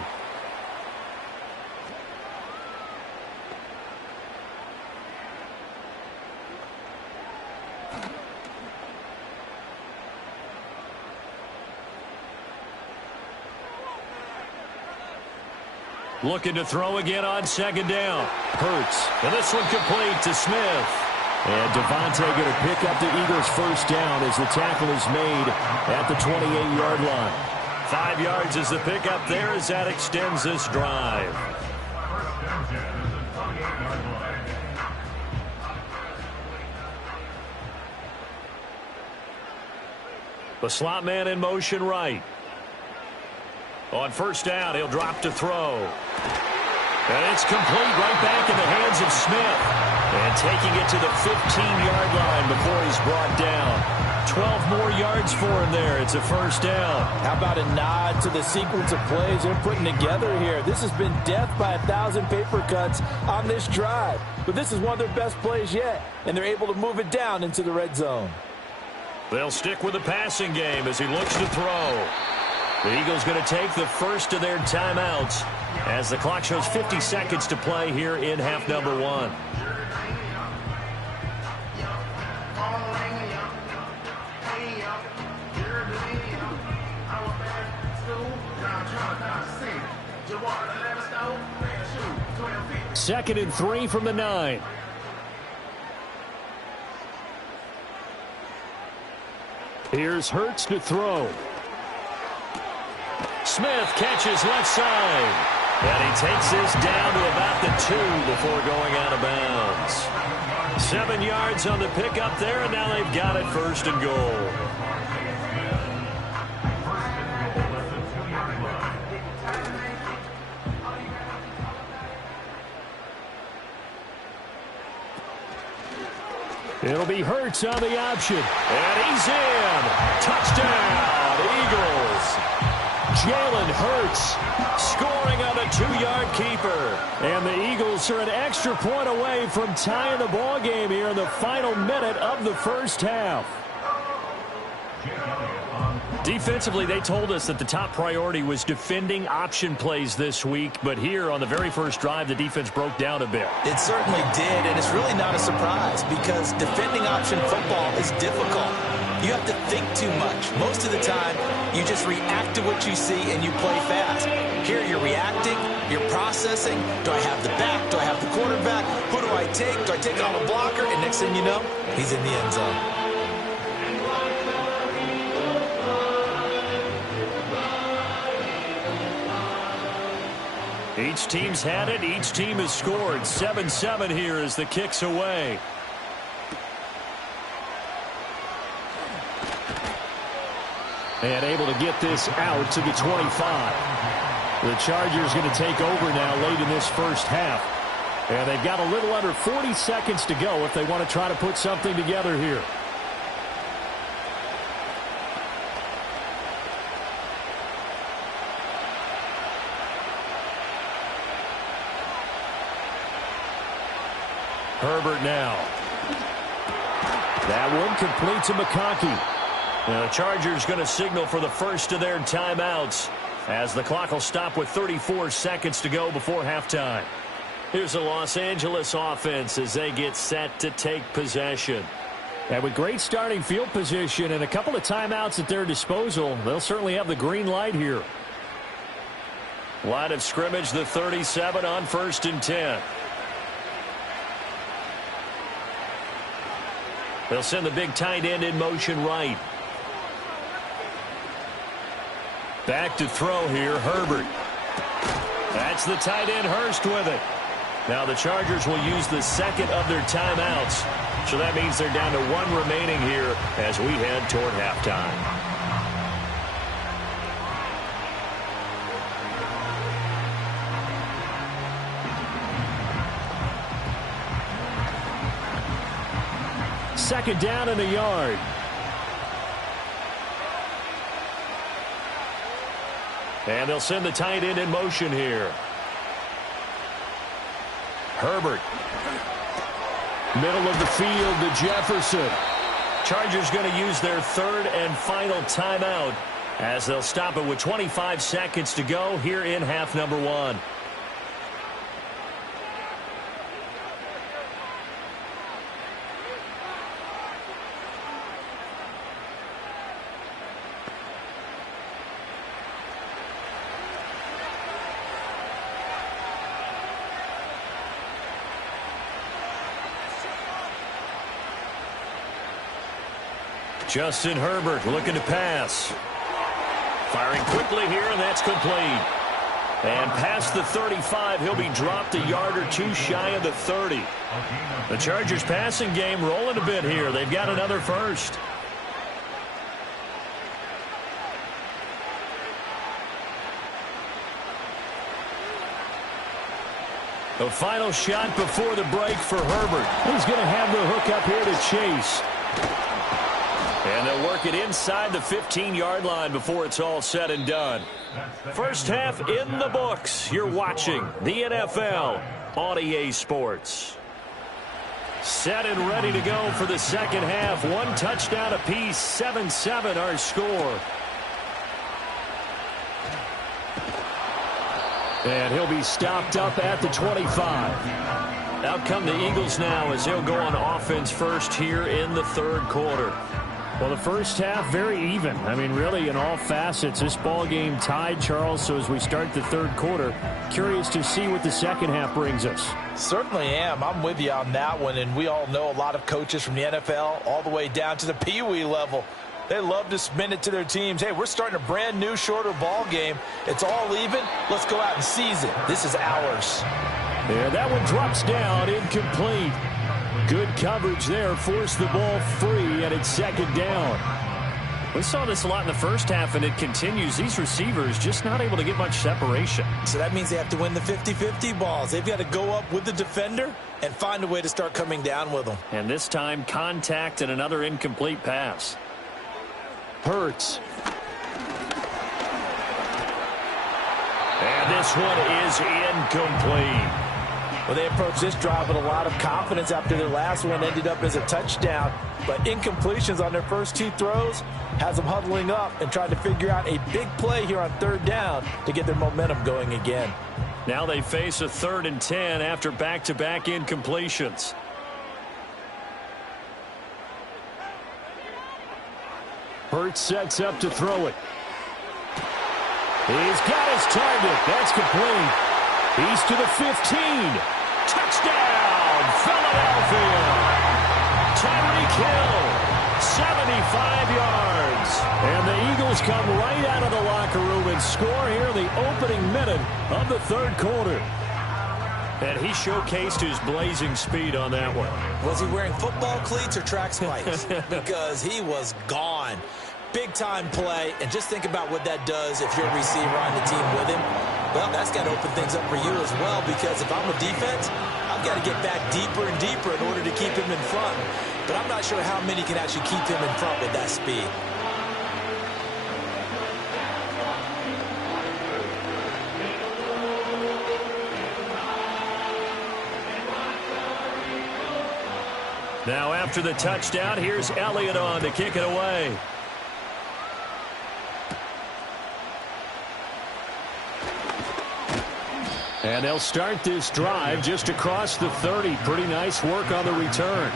Looking to throw again on 2nd down. Hurts. And this one complete to Smith. And Devontae going to pick up the Eagles' first down as the tackle is made at the 28-yard line. 5 yards is the pickup there as that extends this drive. The slot man in motion right. On 1st down, he'll drop to throw. And it's complete right back in the hands of Smith. And taking it to the 15-yard line before he's brought down. 12 more yards for him there. It's a first down. How about a nod to the sequence of plays they're putting together here? This has been death by 1,000 paper cuts on this drive. But this is one of their best plays yet. And they're able to move it down into the red zone. They'll stick with the passing game as he looks to throw. The Eagles going to take the first of their timeouts as the clock shows 50 seconds to play here in half number 1. Second and 3 from the 9. Here's Hurts to throw. Smith catches left side. And he takes this down to about the 2 before going out of bounds. 7 yards on the pickup there, and now they've got it 1st and goal. It'll be Hurts on the option. And he's in. Touchdown, Eagles. Jalen Hurts scoring on a 2-yard keeper. And the Eagles are an extra point away from tying the ball game here in the final minute of the first half. Defensively, they told us that the top priority was defending option plays this week. But here on the very first drive, the defense broke down a bit. It certainly did, and it's really not a surprise because defending option football is difficult. You have to think too much. Most of the time, you just react to what you see and you play fast. Here you're reacting, you're processing. Do I have the back? Do I have the quarterback? Who do I take? Do I take on a blocker? And next thing you know, he's in the end zone. Each team's had it. Each team has scored. 7-7 here as the kick's away. And able to get this out to the 25. The Chargers going to take over now late in this first half. And they've got a little under 40 seconds to go if they want to try to put something together here. Herbert now. That one complete to McConkey. Now the Chargers going to signal for the first of their timeouts as the clock will stop with 34 seconds to go before halftime. Here's the Los Angeles offense as they get set to take possession. And with great starting field position and a couple of timeouts at their disposal, they'll certainly have the green light here. Line of scrimmage, the 37 on 1st and 10. They'll send the big tight end in motion right. Back to throw here, Herbert. That's the tight end, Hurst, with it. Now the Chargers will use the second of their timeouts. So that means they're down to 1 remaining here as we head toward halftime. Second down and a yard. And they'll send the tight end in motion here. Herbert. Middle of the field to Jefferson. Chargers going to use their 3rd and final timeout as they'll stop it with 25 seconds to go here in half number 1. Justin Herbert looking to pass. Firing quickly here, and that's complete. And past the 35, he'll be dropped a yard or 2 shy of the 30. The Chargers passing game rolling a bit here. They've got another first. The final shot before the break for Herbert. He's going to have the hook up here to Chase. And they'll work it inside the 15-yard line before it's all said and done. First half in the books. You're watching the NFL on EA Sports. Set and ready to go for the second half. 1 touchdown apiece, 7-7 our score. And he'll be stopped up at the 25. Out come the Eagles now as they'll go on offense first here in the 3rd quarter. Well, the first half, very even. I mean, really, in all facets, this ball game tied, Charles. So as we start the 3rd quarter, curious to see what the second half brings us. Certainly am. I'm with you on that one. And we all know a lot of coaches from the NFL all the way down to the Pee Wee level They love to spin it to their teams. Hey, we're starting a brand new, shorter ball game. It's all even. Let's go out and seize it. This is ours. Yeah, that one drops down, incomplete. Good coverage there, forced the ball free, and it's second down. We saw this a lot in the first half, and it continues. These receivers just not able to get much separation. So that means they have to win the 50-50 balls. They've got to go up with the defender and find a way to start coming down with them. And this time, contact and another incomplete pass. Hurts. And this one is incomplete. Well, they approached this drive with a lot of confidence after their last one ended up as a touchdown. But incompletions on their first two throws has them huddling up and trying to figure out a big play here on third down to get their momentum going again. Now they face a 3rd and 10 after back-to-back incompletions. Hurts sets up to throw it. He's got his target. That's complete. He's to the 15. Touchdown, Philadelphia. Tyreek Hill, 75 yards. And the Eagles come right out of the locker room and score here in the opening minute of the third quarter. And he showcased his blazing speed on that one. Was he wearing football cleats or track spikes? Because he was gone. Big-time play, and just think about what that does if you're a receiver on the team with him. Well, that's got to open things up for you as well, because if I'm a defense, I've got to get back deeper and deeper in order to keep him in front. But I'm not sure how many can actually keep him in front with that speed. Now after the touchdown, here's Elliott on to kick it away. And they'll start this drive just across the 30. Pretty nice work on the return.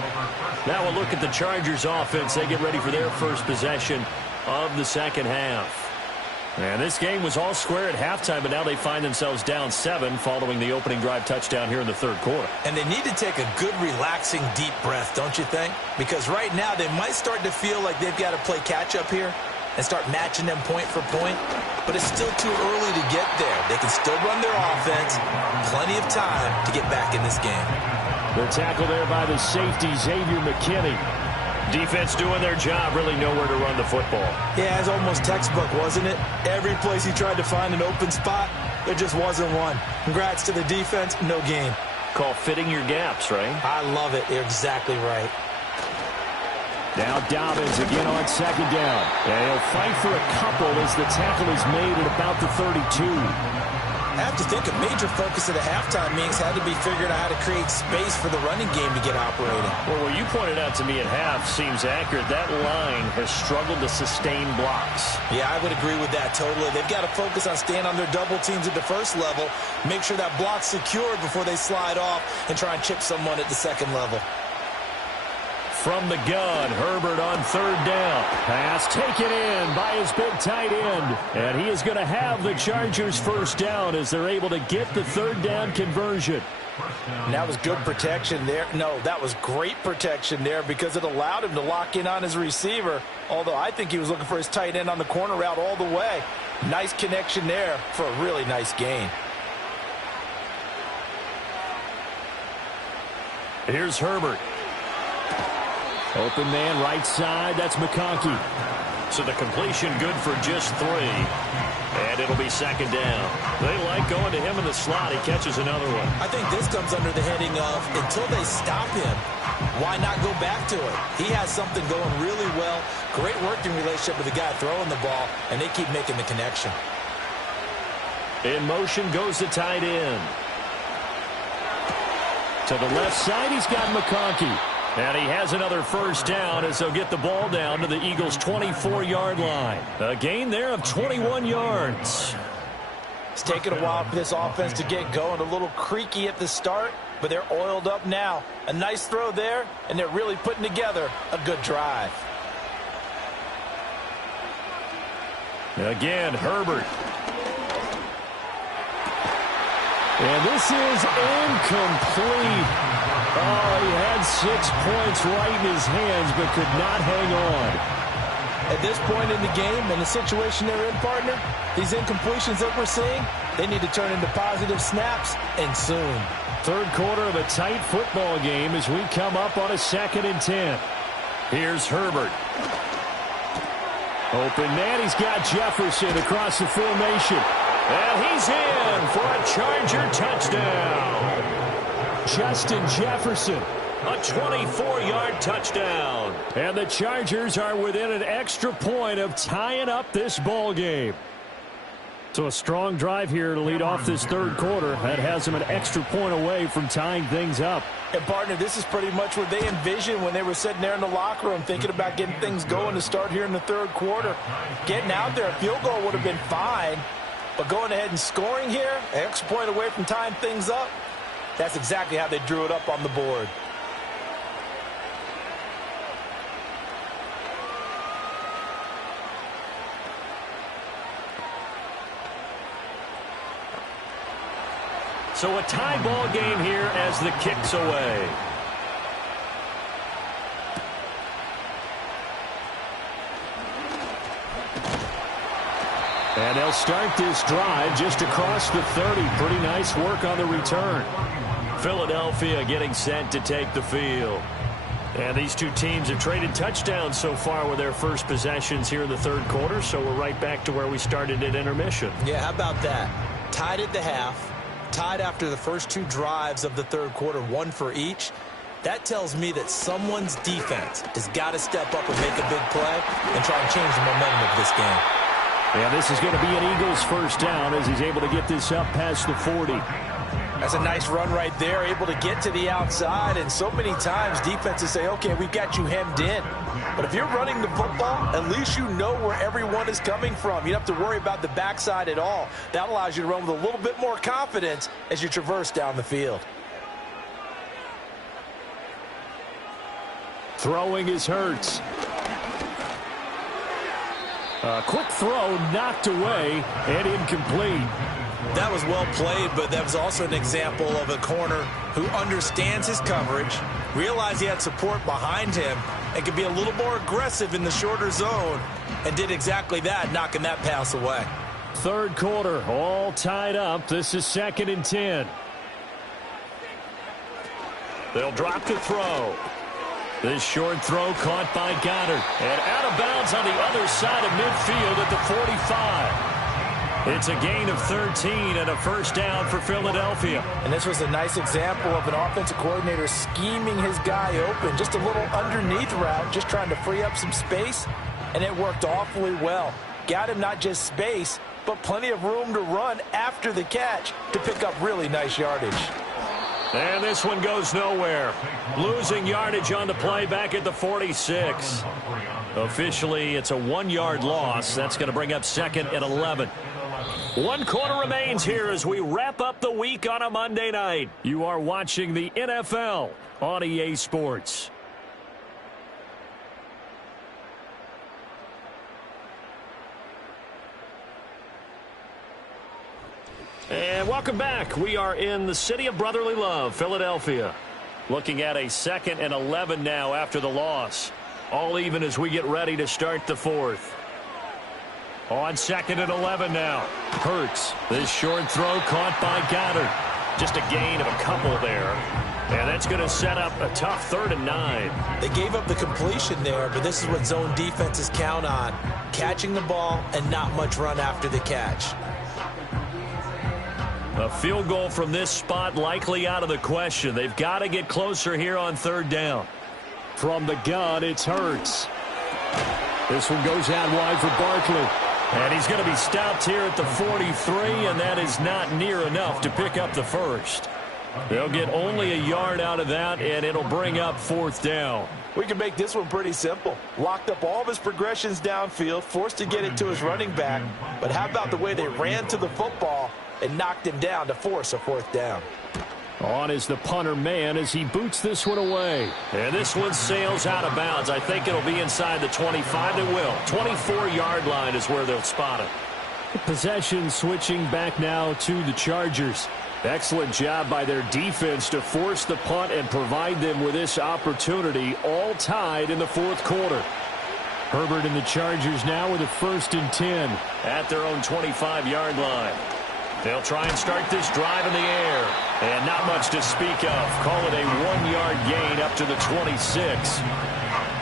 Now we'll look at the Chargers offense. They get ready for their first possession of the second half. And this game was all square at halftime, but now they find themselves down 7 following the opening drive touchdown here in the third quarter. And they need to take a good, relaxing, deep breath, don't you think? Because right now they might start to feel like they've got to play catch-up here and start matching them point for point. But it's still too early to get there. They can still run their offense. Plenty of time to get back in this game. The tackle there by the safety, Xavier McKinney. Defense doing their job, really nowhere to run the football. Yeah, it's almost textbook, wasn't it? Every place he tried to find an open spot, there just wasn't one. Congrats to the defense, no gain. Call fitting your gaps, right? I love it. You're exactly right. Now Dobbins again on second down. And he'll fight for a couple as the tackle is made at about the 32. I have to think a major focus at the halftime meetings had to be figuring out how to create space for the running game to get operating. Well, what you pointed out to me at half seems accurate. That line has struggled to sustain blocks. Yeah, I would agree with that totally. They've got to focus on staying on their double teams at the first level, make sure that block's secured before they slide off and try and chip someone at the second level. From the gun, Herbert on third down. Pass taken in by his big tight end. And he is going to have the Chargers first down as they're able to get the third down conversion. That was good protection there. No, that was great protection there because it allowed him to lock in on his receiver. Although I think he was looking for his tight end on the corner route all the way. Nice connection there for a really nice gain. Here's Herbert. Open man right side. That's McConkey. So the completion good for just 3. And it'll be second down. They like going to him in the slot. He catches another one. I think this comes under the heading of until they stop him, why not go back to it? He has something going really well. Great working relationship with the guy throwing the ball, and they keep making the connection. In motion goes the tight end. To the left side, he's got McConkey. And he has another first down as they'll get the ball down to the Eagles' 24-yard line. A gain there of 21 yards. It's taken a while for this offense to get going. A little creaky at the start, but they're oiled up now. A nice throw there, and they're really putting together a good drive. Again, Herbert. And this is incomplete. Oh, he had 6 points right in his hands, but could not hang on. At this point in the game and the situation they're in, partner, these incompletions that we're seeing, they need to turn into positive snaps, and soon. Third quarter of a tight football game as we come up on a 2nd and 10. Here's Herbert. Open man, he's got Jefferson across the formation. And he's in for a Charger touchdown. Justin Jefferson. A 24-yard touchdown. And the Chargers are within an extra point of tying up this ball game. So a strong drive here to lead off this third quarter. That has them an extra point away from tying things up. And, partner, this is pretty much what they envisioned when they were sitting there in the locker room thinking about getting things going to start here in the third quarter. Getting out there, a field goal would have been fine. But going ahead and scoring here, an extra point away from tying things up, that's exactly how they drew it up on the board. So a tie ball game here as the kick's away. And they'll start this drive just across the 30. Pretty nice work on the return. Philadelphia getting set to take the field. And these two teams have traded touchdowns so far with their first possessions here in the third quarter, so we're right back to where we started at intermission. Yeah, how about that? Tied at the half. Tied after the first two drives of the third quarter, one for each. That tells me that someone's defense has got to step up and make a big play and try and change the momentum of this game. And this is going to be an Eagles first down as he's able to get this up past the 40. That's a nice run right there, able to get to the outside. And so many times defenses say, okay, we've got you hemmed in. But if you're running the football, at least you know where everyone is coming from. You don't have to worry about the backside at all. That allows you to run with a little bit more confidence as you traverse down the field. Throwing is Hurts. A quick throw knocked away and incomplete. That was well played, but that was also an example of a corner who understands his coverage, realized he had support behind him, and could be a little more aggressive in the shorter zone, and did exactly that, knocking that pass away. Third quarter, all tied up. This is 2nd and 10. They'll drop to throw. This short throw caught by Goddard. And out of bounds on the other side of midfield at the 45. It's a gain of 13 and a first down for Philadelphia. And this was a nice example of an offensive coordinator scheming his guy open. Just a little underneath route, just trying to free up some space. And it worked awfully well. Got him not just space, but plenty of room to run after the catch to pick up really nice yardage. And this one goes nowhere. Losing yardage on the play back at the 46. Officially, it's a 1-yard loss. That's going to bring up 2nd and 11. 1 quarter remains here as we wrap up the week on a Monday night. You are watching the NFL on EA Sports. And welcome back. We are in the city of brotherly love, Philadelphia. Looking at a 2nd and 11 now after the loss. All even as we get ready to start the fourth. On 2nd and 11 now. Hurts. This short throw caught by Goddard. Just a gain of a couple there. And that's going to set up a tough 3rd and 9. They gave up the completion there, but this is what zone defenses count on. Catching the ball and not much run after the catch. A field goal from this spot likely out of the question. They've got to get closer here on 3rd down. From the gun, it's Hurts. This one goes out wide for Barkley. And he's going to be stopped here at the 43, and that is not near enough to pick up the first. They'll get only a yard out of that, and it'll bring up 4th down. We can make this one pretty simple. Locked up all of his progressions downfield, forced to get it to his running back. But how about the way they ran to the football and knocked him down to force a 4th down? On is the punter man as he boots this one away. And this one sails out of bounds. I think it'll be inside the 25. It will. 24-yard line is where they'll spot it. Possession switching back now to the Chargers. Excellent job by their defense to force the punt and provide them with this opportunity, all tied in the 4th quarter. Herbert and the Chargers now with a 1st and 10 at their own 25-yard line. They'll try and start this drive in the air. And not much to speak of. Call it a 1-yard gain up to the 26.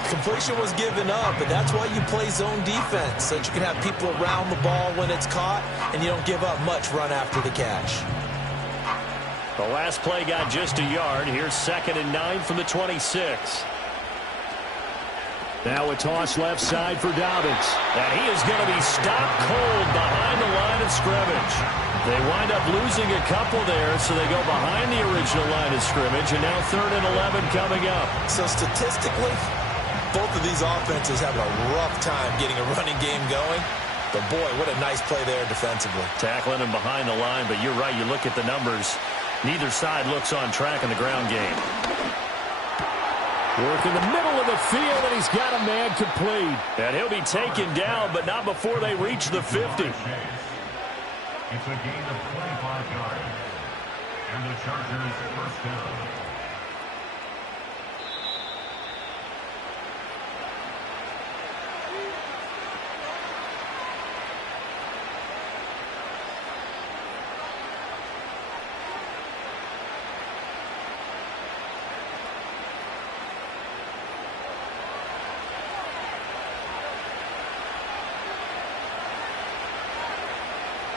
Completion was given up, but that's why you play zone defense, so that you can have people around the ball when it's caught, and you don't give up much run after the catch. The last play got just a yard. Here's 2nd and 9 from the 26. Now a toss left side for Dobbins. And he is going to be stopped cold behind the line of scrimmage. They wind up losing a couple there, so they go behind the original line of scrimmage, and now 3rd and 11 coming up. So statistically, both of these offenses have a rough time getting a running game going. But, boy, what a nice play there defensively. Tackling him behind the line, but you're right. You look at the numbers. Neither side looks on track in the ground game. Work in the middle of the field, and he's got a man complete. And he'll be taken down, but not before they reach the 50. It's a gain of 25 yards. And the Chargers 1st down.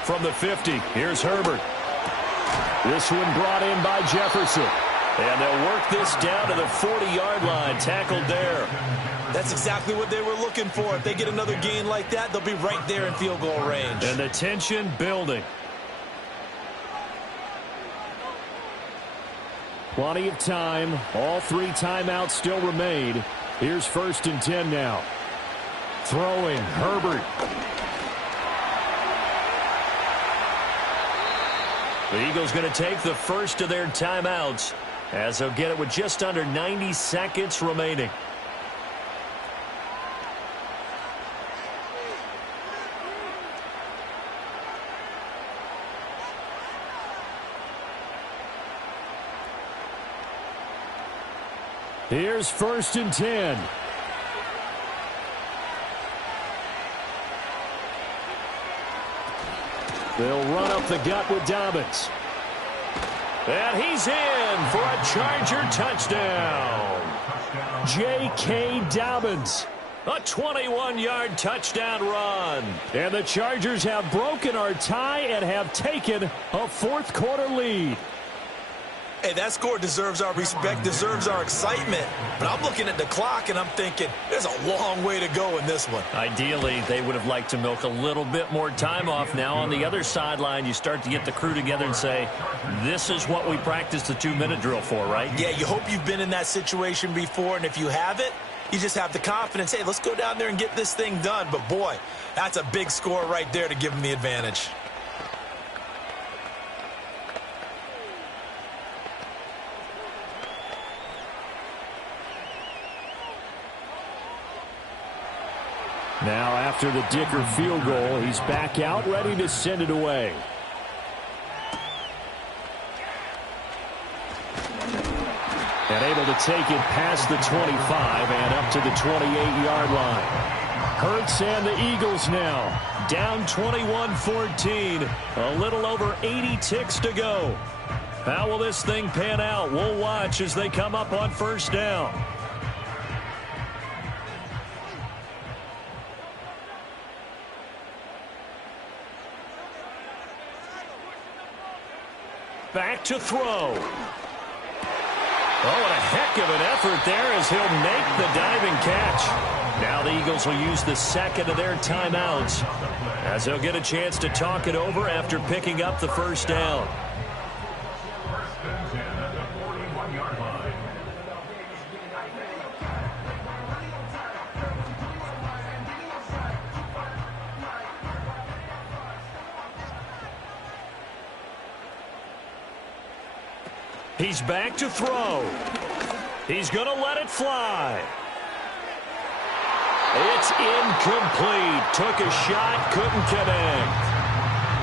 From the 50, here's Herbert. This one brought in by Jefferson. And they'll work this down to the 40-yard line, tackled there. That's exactly what they were looking for. If they get another gain like that, they'll be right there in field goal range. And the tension building. Plenty of time. All 3 timeouts still remain. Here's 1st and 10 now. Throwing, Herbert. The Eagles going to take the first of their timeouts as they'll get it with just under 90 seconds remaining. Here's 1st and 10. They'll run up the gut with Dobbins. And he's in for a Charger touchdown. J.K. Dobbins. A 21-yard touchdown run. And the Chargers have broken our tie and have taken a 4th quarter lead. Hey, that score deserves our respect, deserves our excitement. But I'm looking at the clock, and I'm thinking, there's a long way to go in this one. Ideally, they would have liked to milk a little bit more time off. Now, on the other sideline, you start to get the crew together and say, this is what we practiced the 2-minute drill for, right? Yeah, you hope you've been in that situation before, and if you haven't, you just have the confidence, hey, let's go down there and get this thing done. But, boy, that's a big score right there to give them the advantage. Now, after the Dicker field goal, he's back out, ready to send it away. And able to take it past the 25 and up to the 28-yard line. Hurts and the Eagles now down 21-14. A little over 80 ticks to go. How will this thing pan out? We'll watch as they come up on 1st down. Back to throw. Oh, and a heck of an effort there as he'll make the diving catch. Now the Eagles will use the 2nd of their timeouts as they'll get a chance to talk it over after picking up the 1st down. He's back to throw. He's going to let it fly. It's incomplete. Took a shot, couldn't connect.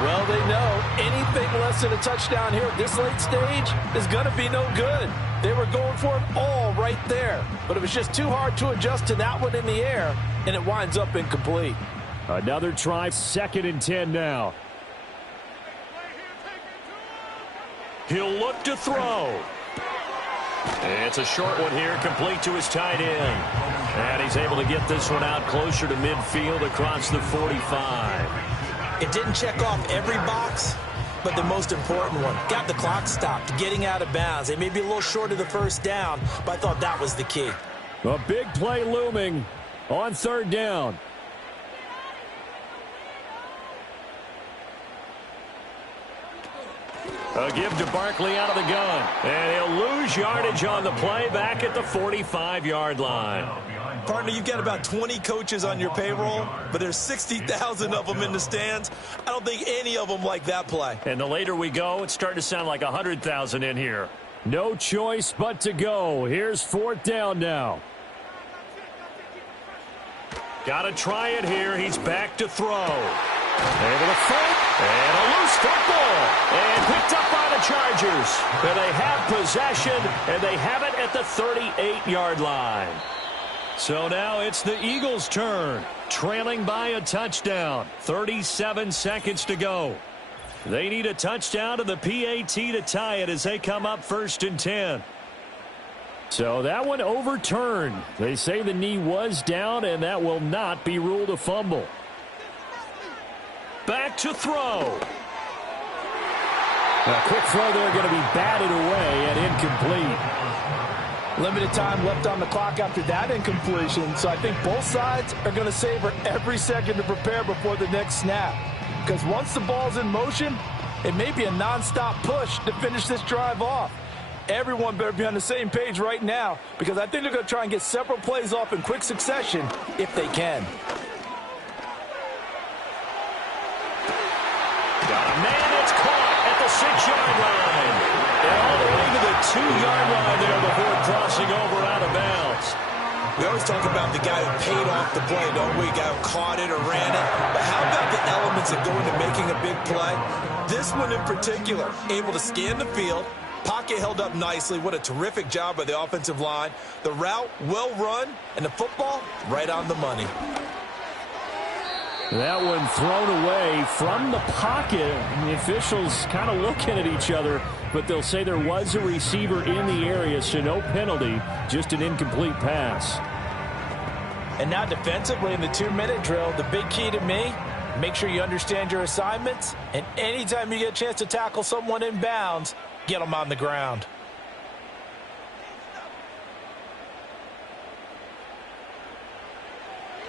Well, they know anything less adjusted a touchdown here at this late stage is going to be no good. They were going for it all right there, but it was just too hard to adjust to that one in the air, and it winds up incomplete. Another try, 2nd and 10 now. He'll look to throw. It's a short one here, complete to his tight end. And he's able to get this one out closer to midfield across the 45. It didn't check off every box, but the most important one. Got the clock stopped, getting out of bounds. They may be a little short of the first down, but I thought that was the key. A big play looming on 3rd down. A give to Barkley out of the gun. And he'll lose yardage on the play back at the 45-yard line. Partner, you've got about 20 coaches on your payroll, but there's 60,000 of them in the stands. I don't think any of them like that play. And the later we go, it's starting to sound like 100,000 in here. No choice but to go. Here's 4th down now. Got to try it here. He's back to throw. Able to fight. And a loose football. And picked up by the Chargers. And they have possession, and they have it at the 38-yard line. So now it's the Eagles' turn, trailing by a touchdown. 37 seconds to go. They need a touchdown to the PAT to tie it as they come up 1st and 10. So that one overturned. They say the knee was down, and that will not be ruled a fumble. Back to throw. A quick throw there, going to be batted away and incomplete. Limited time left on the clock after that incompletion, so I think both sides are going to savor every second to prepare before the next snap. Because once the ball's in motion, it may be a nonstop push to finish this drive off. Everyone better be on the same page right now, because I think they're going to try and get several plays off in quick succession if they can. Got a man that's caught at the 6-yard line. And all the way to the 2-yard line there before crossing over out of bounds. We always talk about the guy who paid off the play, don't we? Guy who caught it or ran it. But how about the elements that go into making a big play? This one in particular, able to scan the field. Pocket held up nicely. What a terrific job by the offensive line. The route, well run, and the football, right on the money. That one thrown away from the pocket. And the officials kind of looking at each other, but they'll say there was a receiver in the area, so no penalty, just an incomplete pass. And now defensively in the 2-minute drill, the big key to me, make sure you understand your assignments, and anytime you get a chance to tackle someone in bounds, get them on the ground.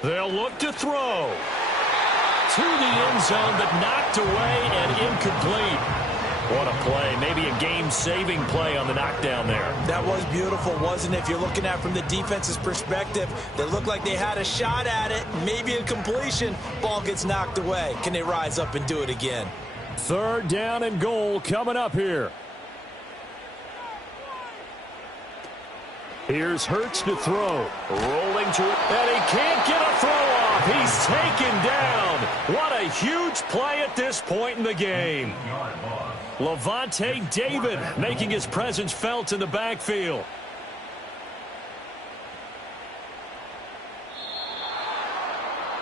They'll look to throw. To the end zone, but knocked away and incomplete. What a play. Maybe a game-saving play on the knockdown there. That was beautiful, wasn't it? If you're looking at it from the defense's perspective, they looked like they had a shot at it. Maybe a completion. Ball gets knocked away. Can they rise up and do it again? 3rd down and goal coming up here. Here's Hurts to throw. Rolling to it. And he can't get a throw off. He's taken down. What a huge play at this point in the game. Lavonte David making his presence felt in the backfield.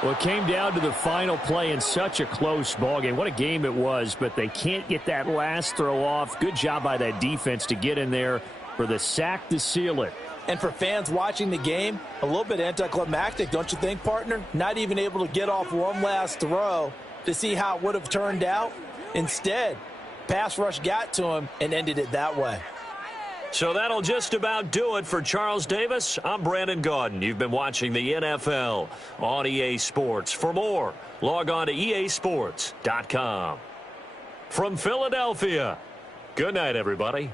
Well, it came down to the final play in such a close ballgame. What a game it was, but they can't get that last throw off. Good job by that defense to get in there for the sack to seal it. And for fans watching the game, a little bit anticlimactic, don't you think, partner? Not even able to get off one last throw to see how it would have turned out. Instead, pass rush got to him and ended it that way. So that'll just about do it for Charles Davis. I'm Brandon Gaudin. You've been watching the NFL on EA Sports. For more, log on to easports.com. From Philadelphia, good night, everybody.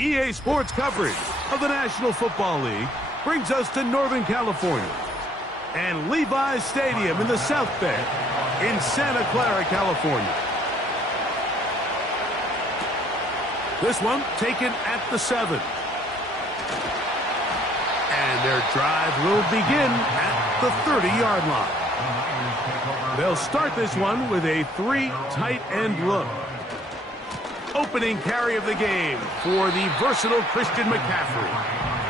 EA Sports coverage of the National Football League brings us to Northern California and Levi's Stadium in the South Bay in Santa Clara, California. This one taken at the 7. And their drive will begin at the 30-yard line. They'll start this one with a 3 tight end look. Opening carry of the game for the versatile Christian McCaffrey.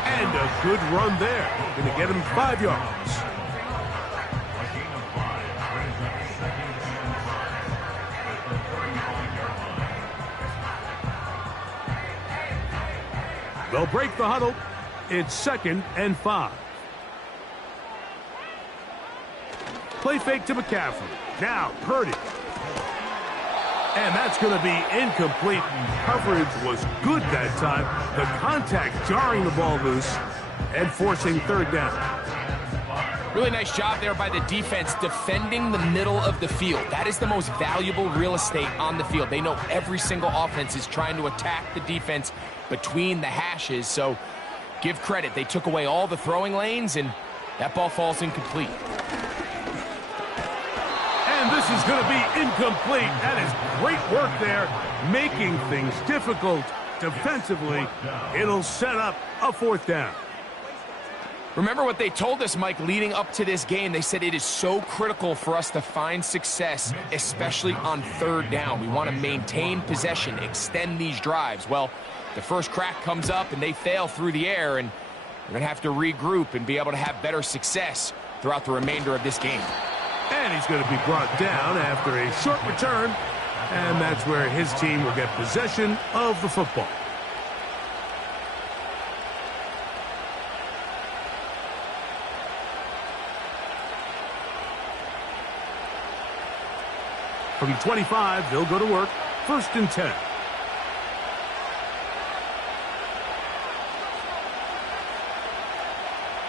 And a good run there. Going to get him 5 yards. They'll break the huddle. It's 2nd and 5. Play fake to McCaffrey. Now Purdy. And that's going to be incomplete. Coverage was good that time. The contact jarring the ball loose and forcing 3rd down. Really nice job there by the defense defending the middle of the field. That is the most valuable real estate on the field. They know every single offense is trying to attack the defense between the hashes. So give credit. They took away all the throwing lanes, and that ball falls incomplete. And this is going to be incomplete. That is great work there, making things difficult defensively. It'll set up a 4th down. Remember what they told us, Mike, leading up to this game. They said it is so critical for us to find success, especially on 3rd down. We want to maintain possession, extend these drives. Well, the first crack comes up, and they fail through the air, and we're going to have to regroup and be able to have better success throughout the remainder of this game. And he's going to be brought down after a short return, and that's where his team will get possession of the football. From 25, they'll go to work. 1st and 10.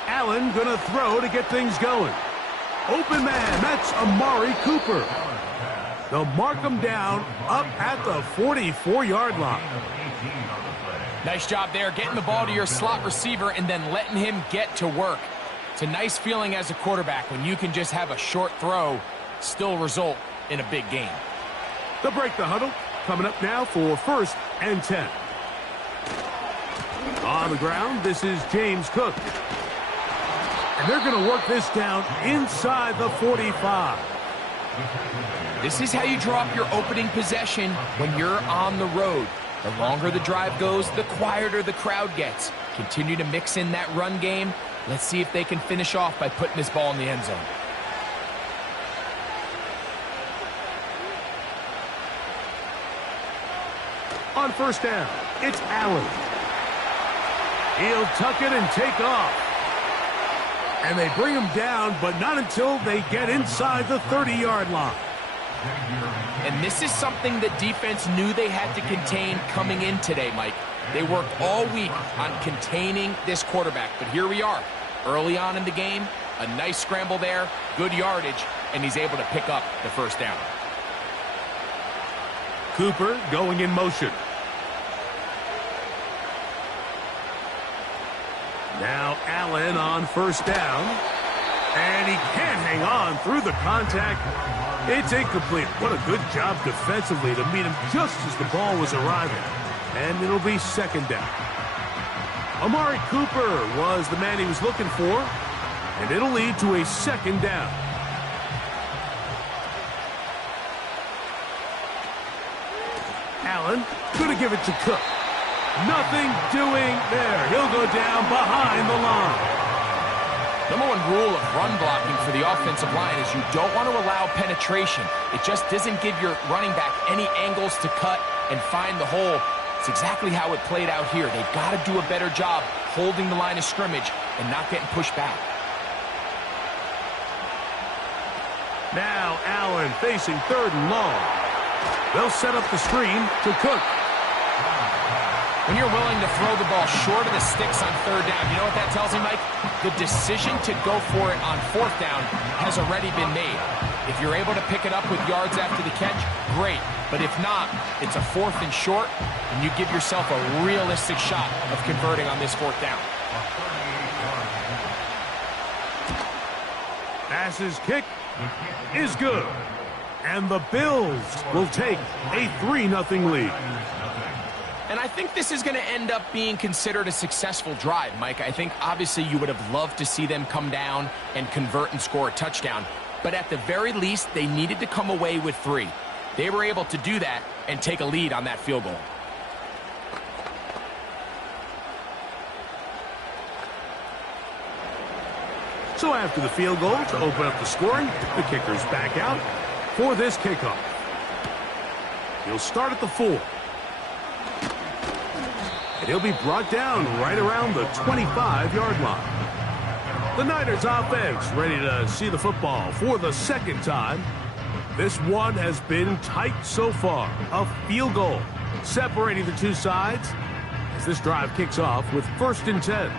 Allen going to throw to get things going. Open man, that's Amari Cooper. They'll mark him down up at the 44-yard line. Nice job there, getting the ball to your slot receiver and then letting him get to work. It's a nice feeling as a quarterback when you can just have a short throw still result in a big game. They'll break the huddle. Coming up now for 1st and 10. On the ground, this is James Cook. And they're going to work this down inside the 45. This is how you drop your opening possession when you're on the road. The longer the drive goes, the quieter the crowd gets. Continue to mix in that run game. Let's see if they can finish off by putting this ball in the end zone. On 1st down, it's Allen. He'll tuck it and take off. And they bring him down, but not until they get inside the 30-yard line. And this is something the defense knew they had to contain coming in today, Mike. They worked all week on containing this quarterback, but here we are. Early on in the game, a nice scramble there, good yardage, and he's able to pick up the 1st down. Cooper going in motion. Now Allen on 1st down. And he can't hang on through the contact. It's incomplete. What a good job defensively to meet him just as the ball was arriving. And it'll be 2nd down. Amari Cooper was the man he was looking for. And it'll lead to a 2nd down. Allen going to give it to Cook. Nothing doing there. He'll go down behind the line. Number 1 rule of run blocking for the offensive line is you don't want to allow penetration. It just doesn't give your running back any angles to cut and find the hole. It's exactly how it played out here. They've got to do a better job holding the line of scrimmage and not getting pushed back. Now Allen facing 3rd and long. They'll set up the screen to Cook. When you're willing to throw the ball short of the sticks on 3rd down, you know what that tells me, Mike? The decision to go for it on 4th down has already been made. If you're able to pick it up with yards after the catch, great. But if not, it's a 4th and short, and you give yourself a realistic shot of converting on this 4th down. Passes kick is good. And the Bills will take a 3-0 lead. And I think this is going to end up being considered a successful drive, Mike. I think obviously you would have loved to see them come down and convert and score a touchdown. But at the very least, they needed to come away with 3. They were able to do that and take a lead on that field goal. So after the field goal to open up the scoring, the kicker's back out for this kickoff. He'll start at the 4. And he'll be brought down right around the 25-yard line. The Niners offense ready to see the football for the 2nd time. This one has been tight so far. A field goal separating the two sides as this drive kicks off with 1st and 10.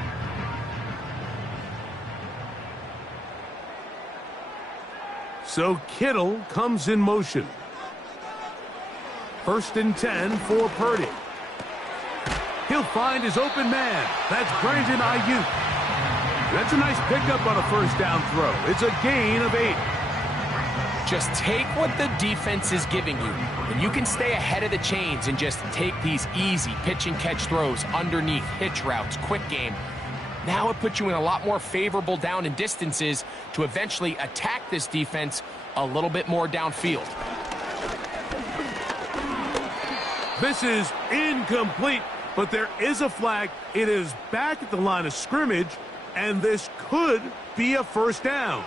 So Kittle comes in motion. 1st and 10 for Purdy. He'll find his open man. That's Brandon Ayuk. That's a nice pickup on a 1st down throw. It's a gain of 8. Just take what the defense is giving you, and you can stay ahead of the chains and just take these easy pitch and catch throws underneath, hitch routes, quick game. Now it puts you in a lot more favorable down and distances to eventually attack this defense a little bit more downfield. This is incomplete, but there is a flag. It is back at the line of scrimmage, and this could be a 1st down.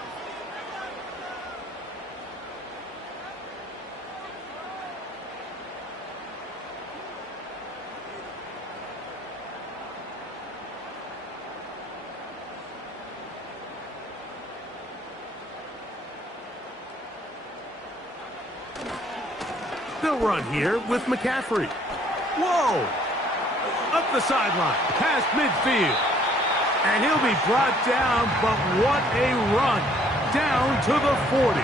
They'll run here with McCaffrey. Whoa! Up the sideline, past midfield. And he'll be brought down, but what a run. Down to the 40.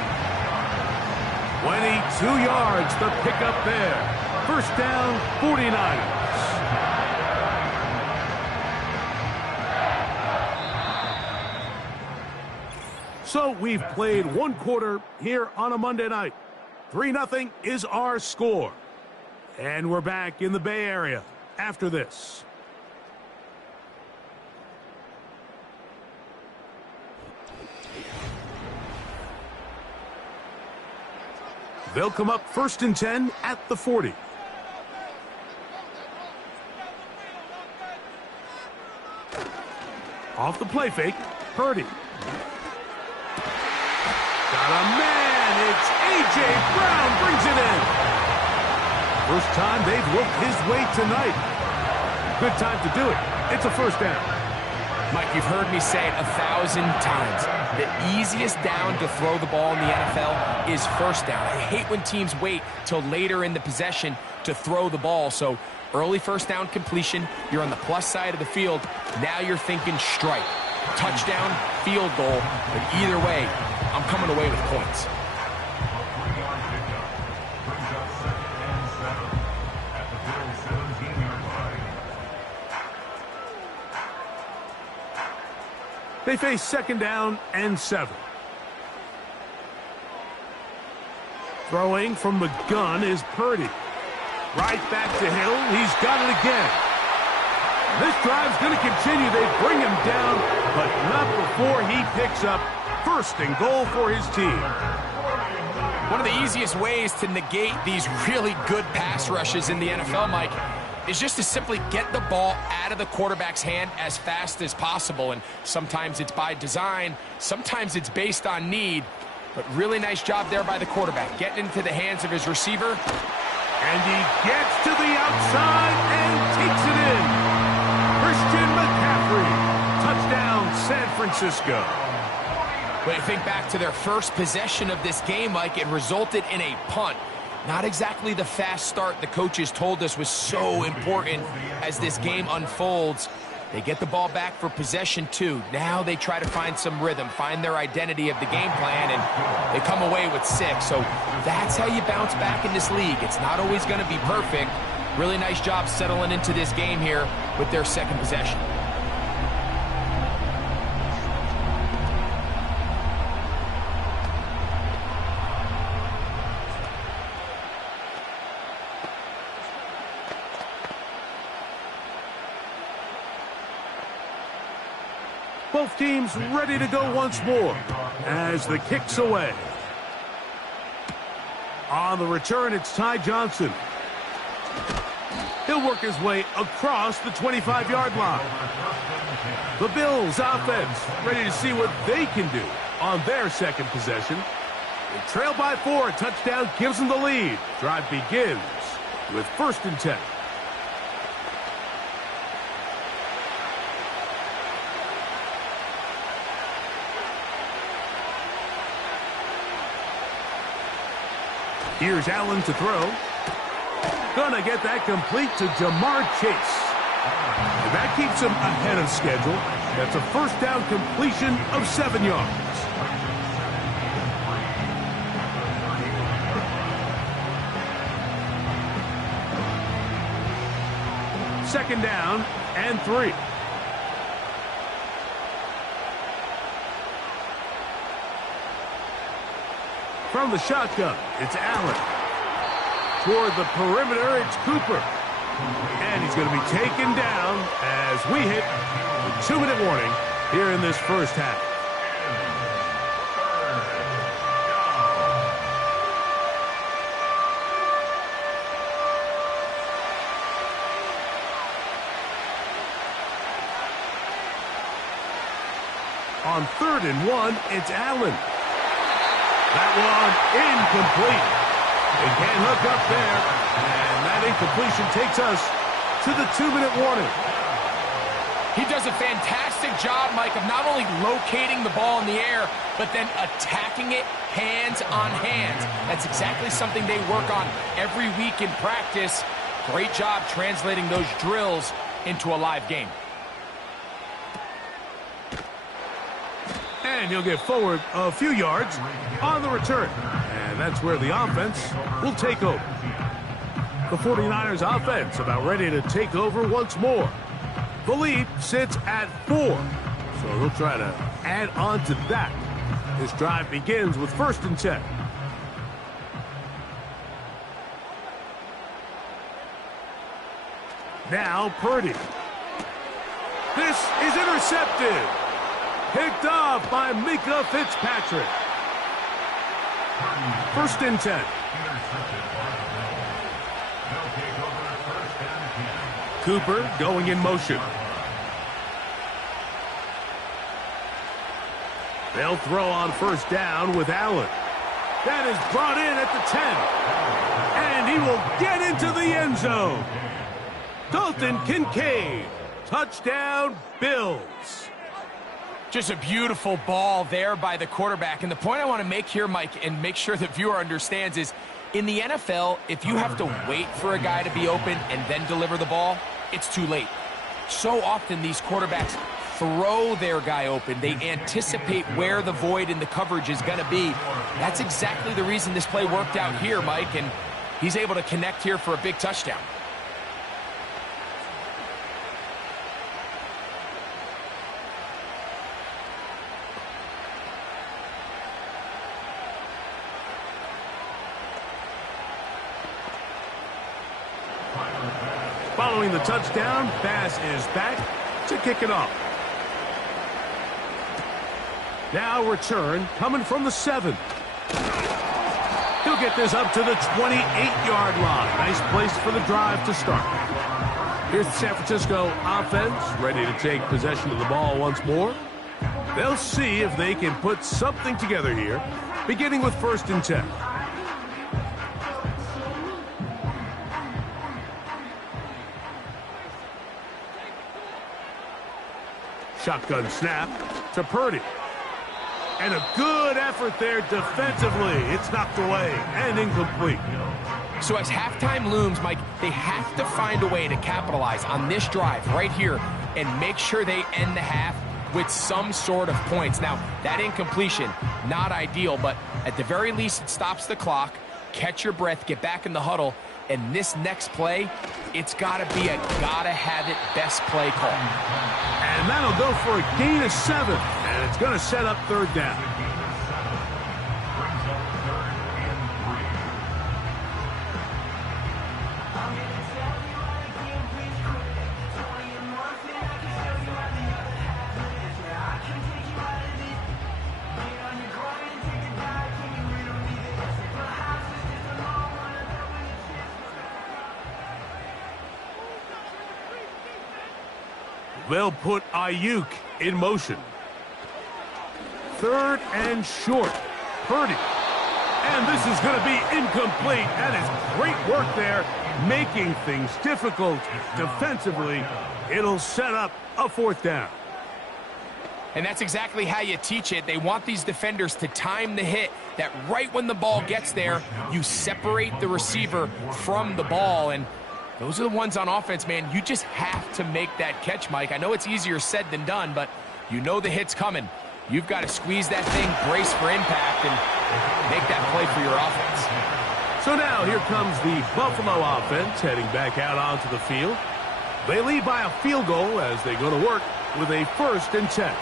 22 yards to pick up there. 1st down, 49ers. So we've played 1 quarter here on a Monday night. 3-0 is our score. And we're back in the Bay Area after this. They'll come up 1st and 10 at the 40. Off the play fake, Purdy. Got a man. It's A.J. Brown brings it in. First time they've looked his way tonight. Good time to do it. It's a 1st down. Mike, you've heard me say it 1,000 times. The easiest down to throw the ball in the NFL is 1st down. I hate when teams wait till later in the possession to throw the ball. So early 1st down completion, you're on the plus side of the field. Now you're thinking strike. Touchdown, field goal. But either way, I'm coming away with points. They face 2nd down and 7. Throwing from the gun is Purdy. Right back to Hill. He's got it again. This drive's going to continue. They bring him down, but not before he picks up 1st and goal for his team. One of the easiest ways to negate these really good pass rushes in the NFL, Mike, is just to simply get the ball out of the quarterback's hand as fast as possible. And sometimes it's by design, sometimes it's based on need. But really nice job there by the quarterback, getting into the hands of his receiver. And he gets to the outside and takes it in. Christian McCaffrey. Touchdown, San Francisco. When you think back to their first possession of this game, Mike, it resulted in a punt. Not exactly the fast start the coaches told us was so important as this game unfolds. They get the ball back for possession 2. Now they try to find some rhythm, find their identity of the game plan, and they come away with 6. So that's how you bounce back in this league. It's not always going to be perfect. Really nice job settling into this game here with their second possession. Both teams ready to go once more as the kick's away. On the return, it's Ty Johnson. He'll work his way across the 25-yard line. The Bills offense ready to see what they can do on their second possession. They trail by 4. A touchdown gives them the lead. Drive begins with 1st and 10. Here's Allen to throw. Gonna get that complete to Jamar Chase. And that keeps him ahead of schedule. That's a 1st down completion of 7 yards. Second down and 3. From the shotgun, it's Allen. Toward the perimeter, it's Cooper. And he's going to be taken down as we hit the 2-minute warning here in this first half. On 3rd and 1, it's Allen. That one incomplete. They can't hook up there. And that incompletion takes us to the 2-minute warning. He does a fantastic job, Mike, of not only locating the ball in the air, but then attacking it hands on hands. That's exactly something they work on every week in practice. Great job translating those drills into a live game. And he'll get forward a few yards on the return. And that's where the offense will take over. The 49ers offense about ready to take over once more. The lead sits at 4. So they'll try to add on to that. This drive begins with 1st and 10. Now Purdy. This is intercepted. Picked off by Minkah Fitzpatrick. 1st and 10. Cooper going in motion. They'll throw on 1st down with Allen. That is brought in at the 10. And he will get into the end zone. Dalton Kincaid. Touchdown, Bills. Just a beautiful ball there by the quarterback. And the point I want to make here, Mike, and make sure the viewer understands is, in the NFL, if you have to wait for a guy to be open and then deliver the ball, it's too late. So often these quarterbacks throw their guy open. They anticipate where the void in the coverage is going to be. That's exactly the reason this play worked out here, Mike, and he's able to connect here for a big touchdown. Following the touchdown, Bass is back to kick it off. Now return coming from the 7. He'll get this up to the 28-yard line. Nice place for the drive to start. Here's the San Francisco offense ready to take possession of the ball once more. They'll see if they can put something together here, beginning with 1st and 10. Shotgun snap to Purdy. And a good effort there defensively. It's knocked away and incomplete. So as halftime looms, Mike, they have to find a way to capitalize on this drive right here and make sure they end the half with some sort of points. Now, that incompletion, not ideal, but at the very least, it stops the clock. Catch your breath, get back in the huddle, and this next play, it's got to be a gotta-have-it best play call. And that'll go for a gain of 7, and it's going to set up third down. They'll put Ayuk in motion. Third and short. Purdy. And this is going to be incomplete. That is great work there, making things difficult defensively. It'll set up a fourth down. And that's exactly how you teach it. They want these defenders to time the hit, that right when the ball gets there, you separate the receiver from the ball. And those are the ones on offense, man. You just have to make that catch, Mike. I know it's easier said than done, but you know the hit's coming. You've got to squeeze that thing, brace for impact, and make that play for your offense. So now here comes the Buffalo offense heading back out onto the field. They lead by a field goal as they go to work with a 1st and 10.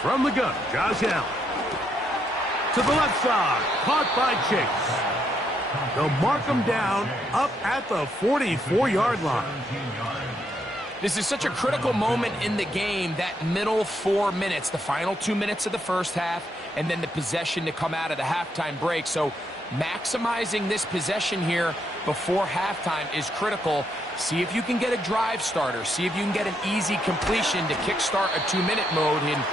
From the gun, Josh Allen. To the left side, caught by Chase. They'll mark him down up at the 44-yard line. This is such a critical moment in the game, that middle 4 minutes, the final 2 minutes of the first half, and then the possession to come out of the halftime break. So maximizing this possession here before halftime is critical. See if you can get a drive starter. See if you can get an easy completion to kickstart a 2-minute mode. And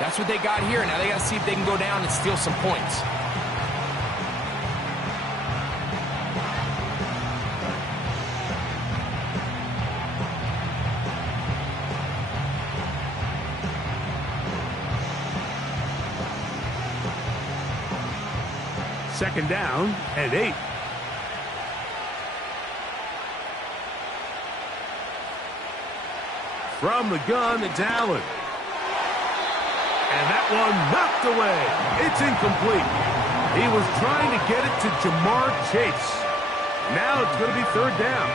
that's what they got here. Now they got to see if they can go down and steal some points. Second down and 8. From the gun, it's Allen. And that one knocked away. It's incomplete. He was trying to get it to Jamar Chase. Now it's going to be third down.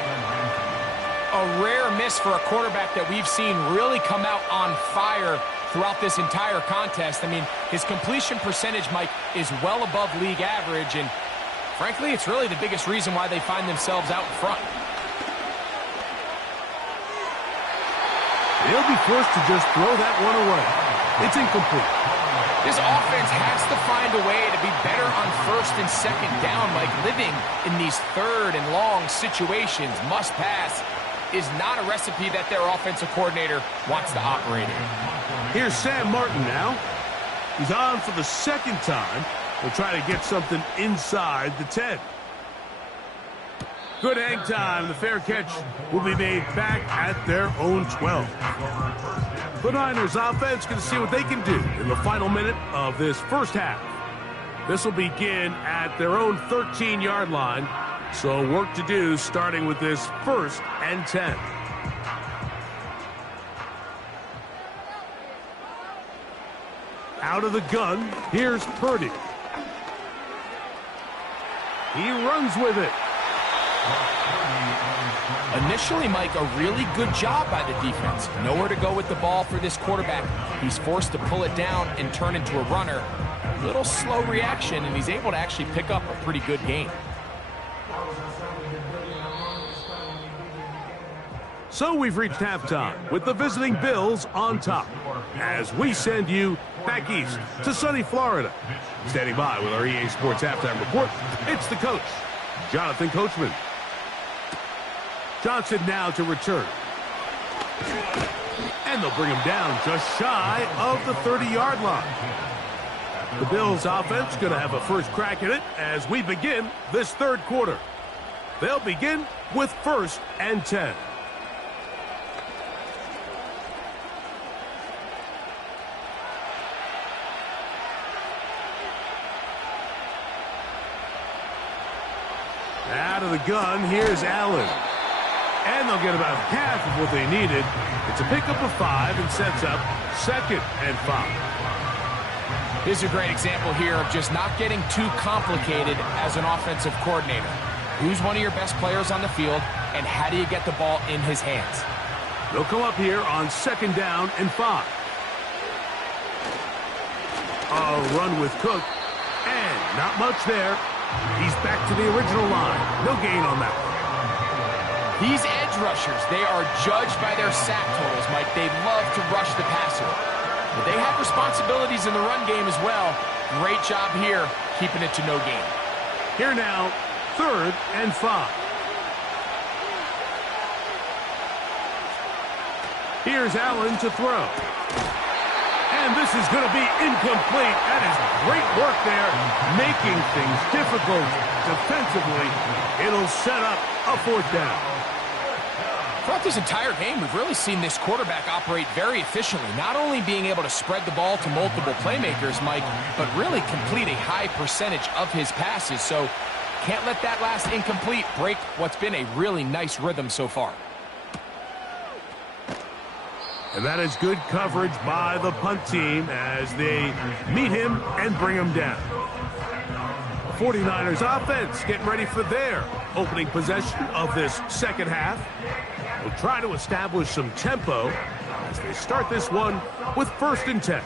A rare miss for a quarterback that we've seen really come out on fire throughout this entire contest. I mean, his completion percentage, Mike, is well above league average, and frankly, it's really the biggest reason why they find themselves out in front. They'll be forced to just throw that one away. It's incomplete. This offense has to find a way to be better on 1st and 2nd down. Like, living in these 3rd and long situations, must pass, is not a recipe that their offensive coordinator wants to operate in. Here's Sam Martin now. He's on for the 2nd time. They'll try to get something inside the 10. Good hang time. The fair catch will be made back at their own 12. The Niners offense going to see what they can do in the final minute of this first half. This will begin at their own 13-yard line. So work to do starting with this 1st and 10. Out of the gun, here's Purdy. He runs with it. Initially, Mike, a really good job by the defense. Nowhere to go with the ball for this quarterback. He's forced to pull it down and turn into a runner. Little slow reaction, and he's able to actually pick up a pretty good gain. So we've reached halftime with the visiting Bills on top as we send you back east to sunny Florida. Standing by with our EA Sports Halftime Report, it's the coach, Jonathan Coachman. Johnson now to return. And they'll bring him down just shy of the 30-yard line. The Bills offense going to have a first crack at it as we begin this third quarter. They'll begin with 1st and 10. Out of the gun, here's Allen. And they'll get about half of what they needed. It's a pickup of 5 and sets up 2nd and 5. This is a great example here of just not getting too complicated as an offensive coordinator. Who's one of your best players on the field, and how do you get the ball in his hands? They'll come up here on 2nd down and 5. A run with Cook, and not much there. He's back to the original line. No gain on that one. These edge rushers, they are judged by their sack totals, Mike. They love to rush the passer. But they have responsibilities in the run game as well. Great job here, keeping it to no gain. Here now, 3rd and 5. Here's Allen to throw. And this is going to be incomplete. That is great work there, making things difficult defensively. It'll set up a 4th down. Throughout this entire game, we've really seen this quarterback operate very efficiently, not only being able to spread the ball to multiple playmakers, Mike, but really complete a high percentage of his passes. So can't let that last incomplete break what's been a really nice rhythm so far. And that is good coverage by the punt team as they meet him and bring him down. 49ers offense getting ready for their opening possession of this 2nd half. They'll try to establish some tempo as they start this one with 1st and 10.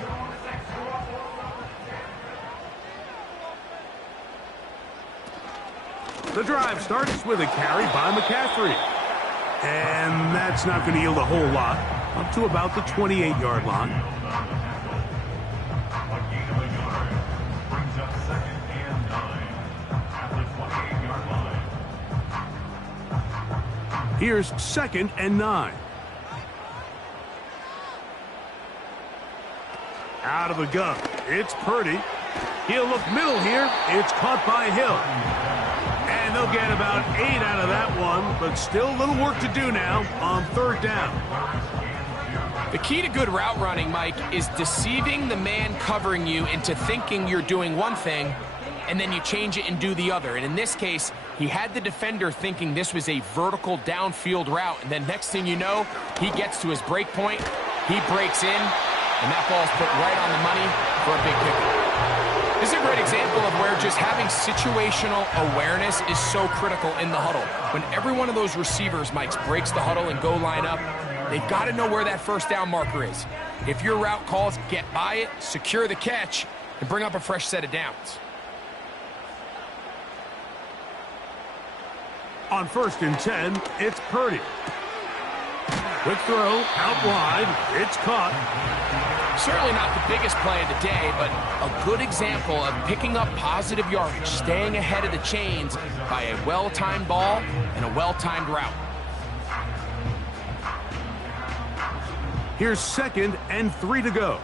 The drive starts with a carry by McCaffrey. And that's not going to yield a whole lot. Up to about the 28-yard line. A gain of a yard brings up 2nd and 9 at the 28-yard line. Here's 2nd and 9. Out of the gun. It's Purdy. He'll look middle here. It's caught by Hill. And they'll get about 8 out of that one, but still a little work to do now on 3rd down. The key to good route running, Mike, is deceiving the man covering you into thinking you're doing one thing, and then you change it and do the other. And in this case, he had the defender thinking this was a vertical downfield route, and then next thing you know, he gets to his break point, he breaks in, and that ball's put right on the money for a big pickup. This is a great example of where just having situational awareness is so critical in the huddle. When every one of those receivers, Mike, breaks the huddle and go line up, they've got to know where that 1st down marker is. If your route calls, get by it, secure the catch, and bring up a fresh set of downs. On 1st and 10, it's Purdy. Quick throw, out wide, it's caught. Certainly not the biggest play of the day, but a good example of picking up positive yardage, staying ahead of the chains by a well-timed ball and a well-timed route. Here's 2nd and 3 to go.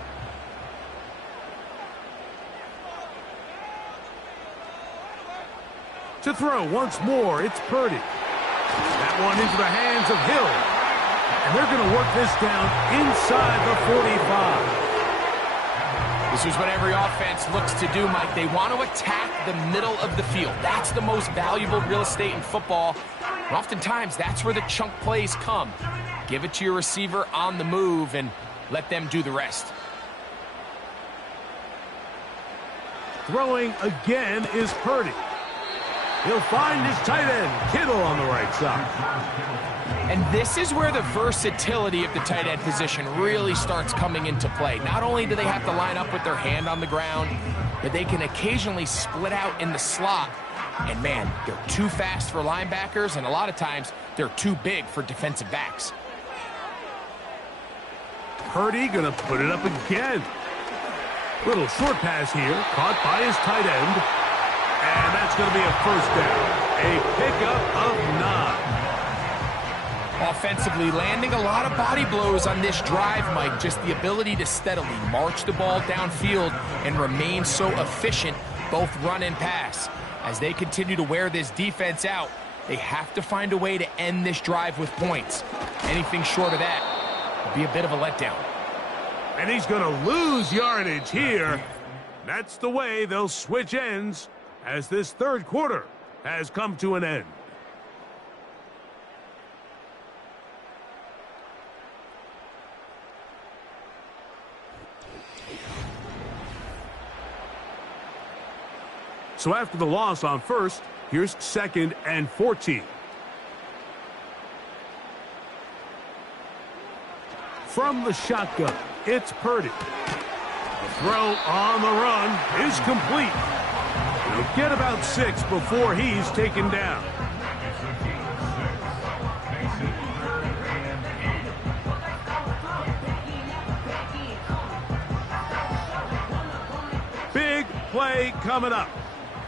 To throw once more, it's Purdy. That one into the hands of Hill. And they're going to work this down inside the 45. This is what every offense looks to do, Mike. They want to attack the middle of the field. That's the most valuable real estate in football. And oftentimes, that's where the chunk plays come. Give it to your receiver on the move and let them do the rest. Throwing again is Purdy. He'll find his tight end, Kittle, on the right side. And this is where the versatility of the tight end position really starts coming into play. Not only do they have to line up with their hand on the ground, but they can occasionally split out in the slot. And man, they're too fast for linebackers, and a lot of times they're too big for defensive backs. Purdy gonna put it up again. Little short pass here, caught by his tight end. And that's gonna be a 1st down. A pickup of 9. Offensively, landing a lot of body blows on this drive, Mike. Just the ability to steadily march the ball downfield and remain so efficient, both run and pass. As they continue to wear this defense out, they have to find a way to end this drive with points. Anything short of that would be a bit of a letdown. And he's going to lose yardage here. That's the way they'll switch ends as this 3rd quarter has come to an end. So after the loss on first, here's 2nd and 14. From the shotgun, it's Purdy. The throw on the run is complete. He'll get about 6 before he's taken down. Big play coming up.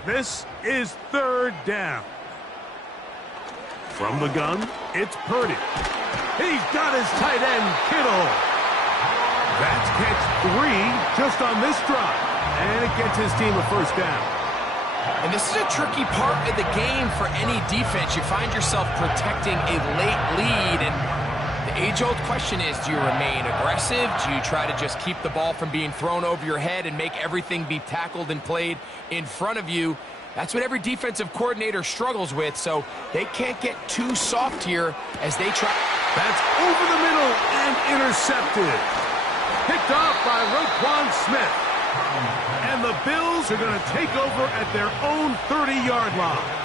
This is 3rd down. From the gun, it's Purdy. He's got his tight end, Kittle. That's catch 3 just on this drive. And it gets his team a 1st down. And this is a tricky part of the game for any defense. You find yourself protecting a late lead, and the age-old question is, do you remain aggressive? Do you try to just keep the ball from being thrown over your head and make everything be tackled and played in front of you? That's what every defensive coordinator struggles with, so they can't get too soft here as they try. That's over the middle and intercepted. Picked off by Roquan Smith. And the Bills are going to take over at their own 30-yard line.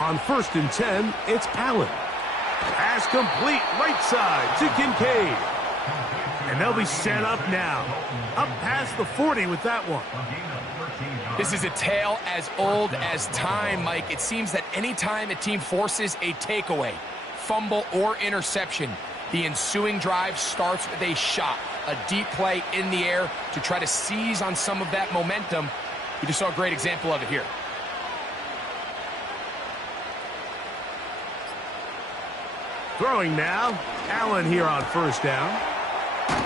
On 1st and 10, it's Allen. Pass complete right side to Kincaid. And they'll be set up now. Up past the 40 with that one. This is a tale as old as time, Mike. It seems that anytime a team forces a takeaway, fumble, or interception, the ensuing drive starts with a shot, a deep play in the air to try to seize on some of that momentum. We just saw a great example of it here. Throwing now, Allen here on 1st down.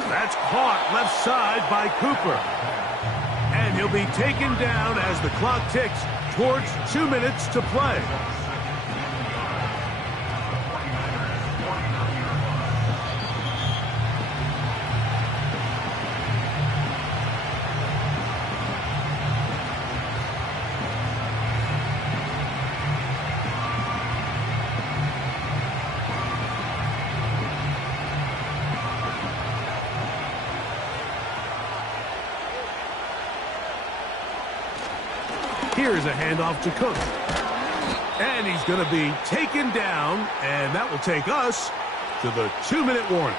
That's caught left side by Cooper. And he'll be taken down as the clock ticks towards 2 minutes to play. Here's a handoff to Cook. And he's going to be taken down, and that will take us to the 2-minute warning.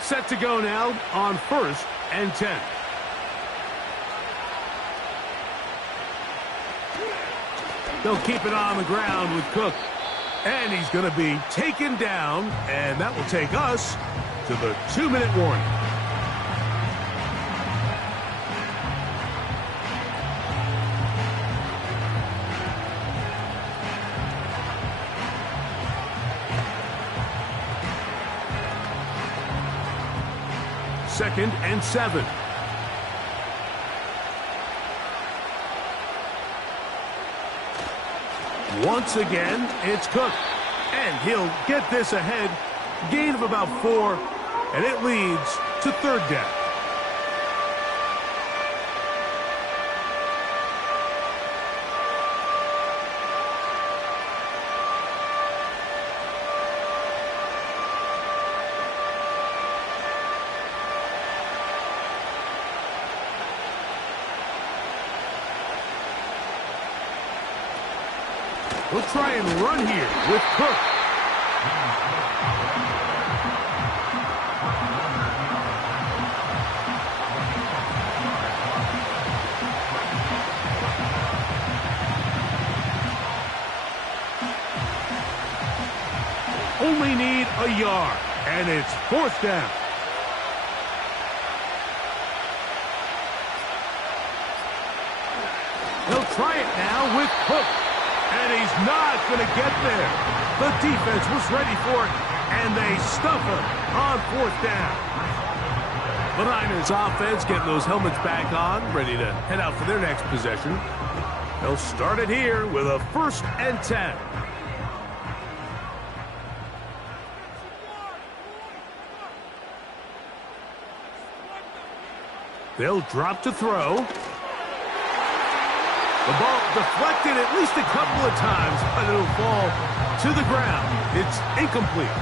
Set to go now on 1st and 10. They'll keep it on the ground with Cook. And he's going to be taken down, and that will take us to the 2-minute warning. Second and 7. Once again, it's Cook. And he'll get this ahead. Gain of about 4. And it leads to 3rd down. We'll try and run here with Cook. Only need a yard, and it's 4th down. He'll try it now with Cook. And he's not going to get there. The defense was ready for it, and they stuff him on 4th down. The Niners offense getting those helmets back on, ready to head out for their next possession. They'll start it here with a 1st and 10. They'll drop to throw. The ball deflected at least a couple of times, but it'll fall to the ground. It's incomplete.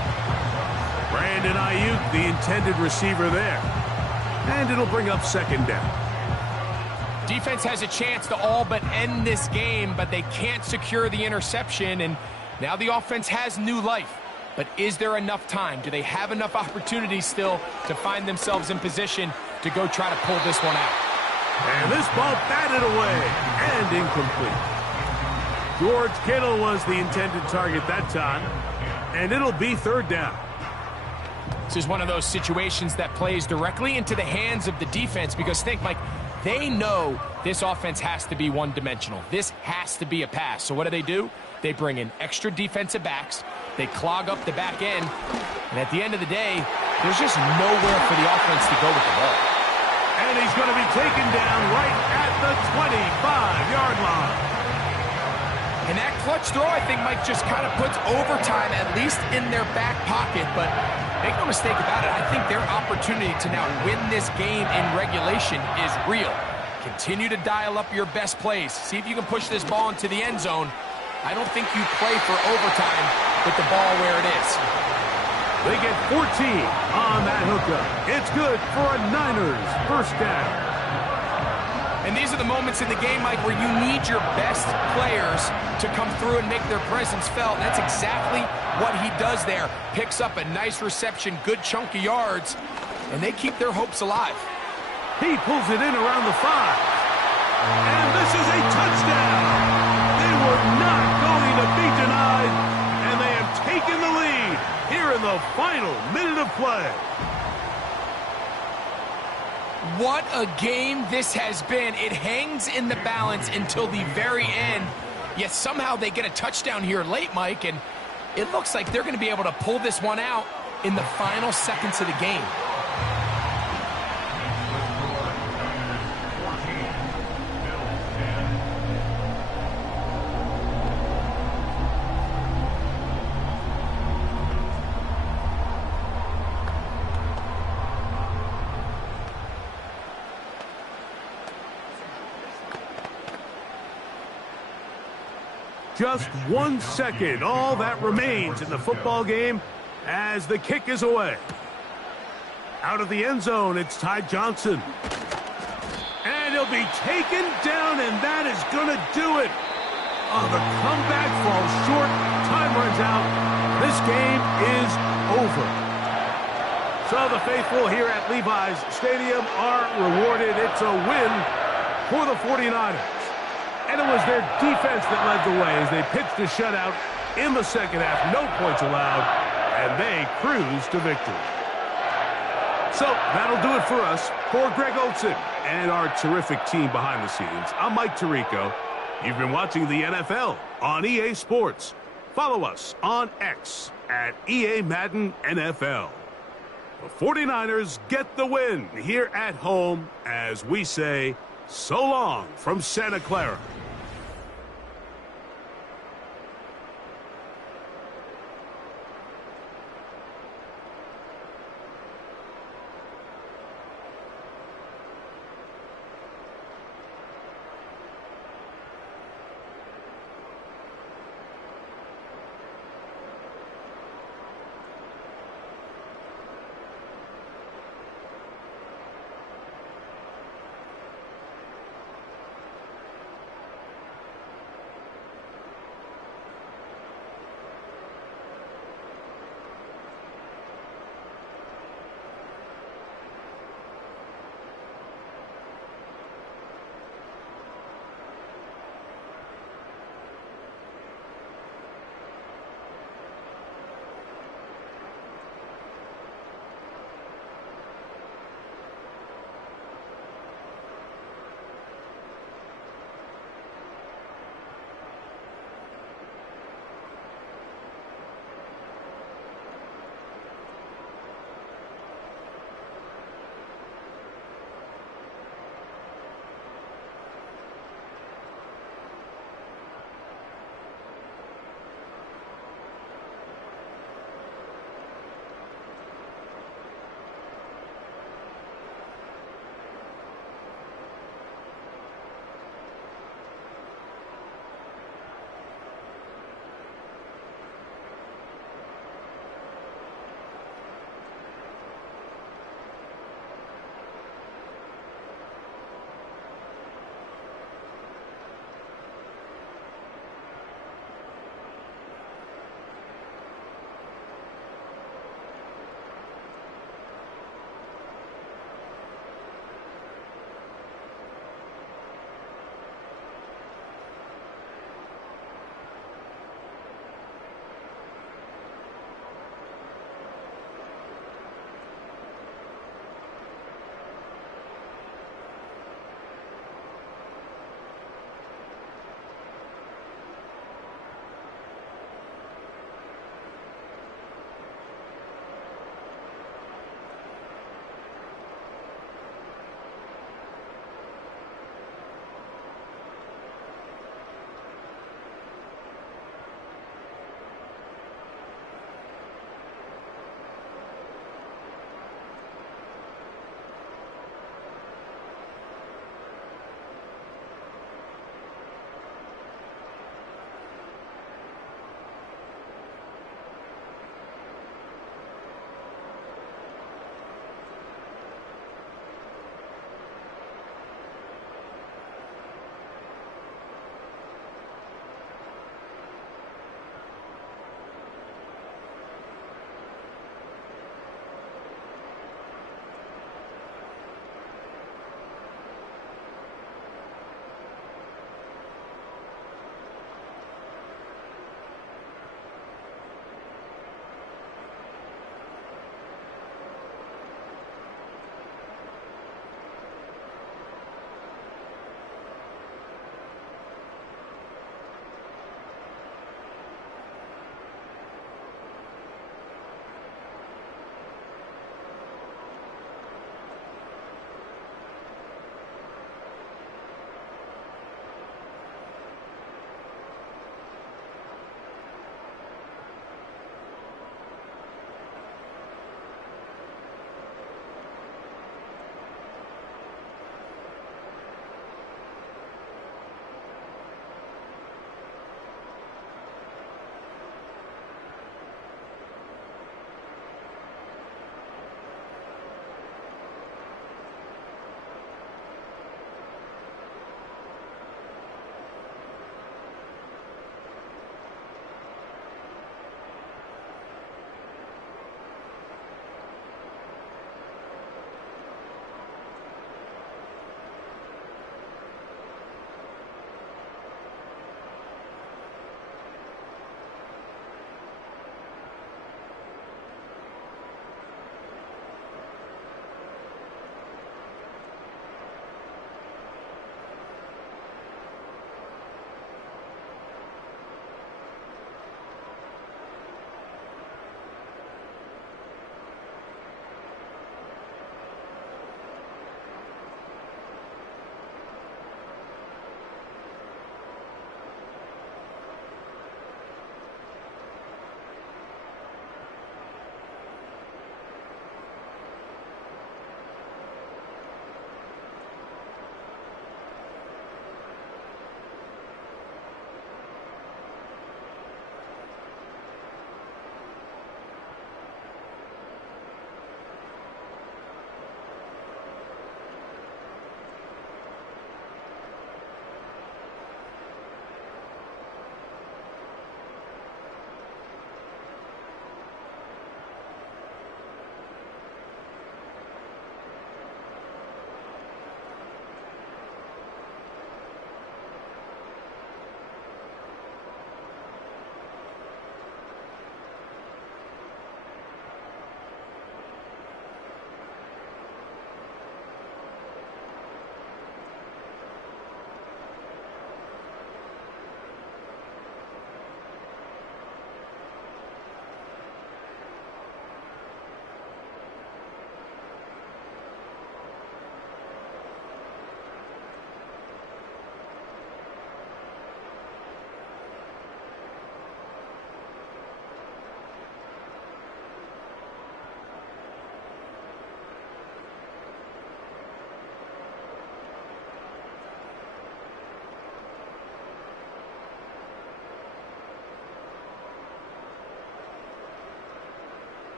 Brandon Ayuk, the intended receiver there. And it'll bring up second down. Defense has a chance to all but end this game, but they can't secure the interception, and now the offense has new life. But is there enough time? Do they have enough opportunities still to find themselves in position to go try to pull this one out? And this ball batted away and incomplete. George Kittle was the intended target that time, and it'll be third down. This is one of those situations that plays directly into the hands of the defense because think, Mike, they know this offense has to be one-dimensional. This has to be a pass. So what do? They bring in extra defensive backs. They clog up the back end. And at the end of the day, there's just nowhere for the offense to go with the ball. And he's going to be taken down right at the 25-yard line. And that clutch throw, I think, Mike, just kind of puts overtime at least in their back pocket. But make no mistake about it, I think their opportunity to now win this game in regulation is real. Continue to dial up your best plays. See if you can push this ball into the end zone. I don't think you play for overtime with the ball where it is. They get 14 on that hookup. It's good for a Niners first down. And these are the moments in the game, Mike, where you need your best players to come through and make their presence felt. And that's exactly what he does there. Picks up a nice reception, good chunk of yards, and they keep their hopes alive. He pulls it in around the 5. And this is a touchdown. They were not going to be denied, and they have taken the lead here in the final minute of play. What a game this has been. It hangs in the balance until the very end, yet somehow they get a touchdown here late, Mike, and it looks like they're going to be able to pull this one out in the final seconds of the game. Just 1 second, all that remains in the football game as the kick is away. Out of the end zone, it's Ty Johnson. And he'll be taken down, and that is going to do it. Oh, the comeback falls short. Time runs out. This game is over. So the faithful here at Levi's Stadium are rewarded. It's a win for the 49ers. And it was their defense that led the way as they pitched a shutout in the second half. No points allowed, and they cruised to victory. So that'll do it for us. For Greg Olsen and our terrific team behind the scenes, I'm Mike Tirico. You've been watching the NFL on EA Sports. Follow us on X at EA Madden NFL. The 49ers get the win here at home as we say so long from Santa Clara.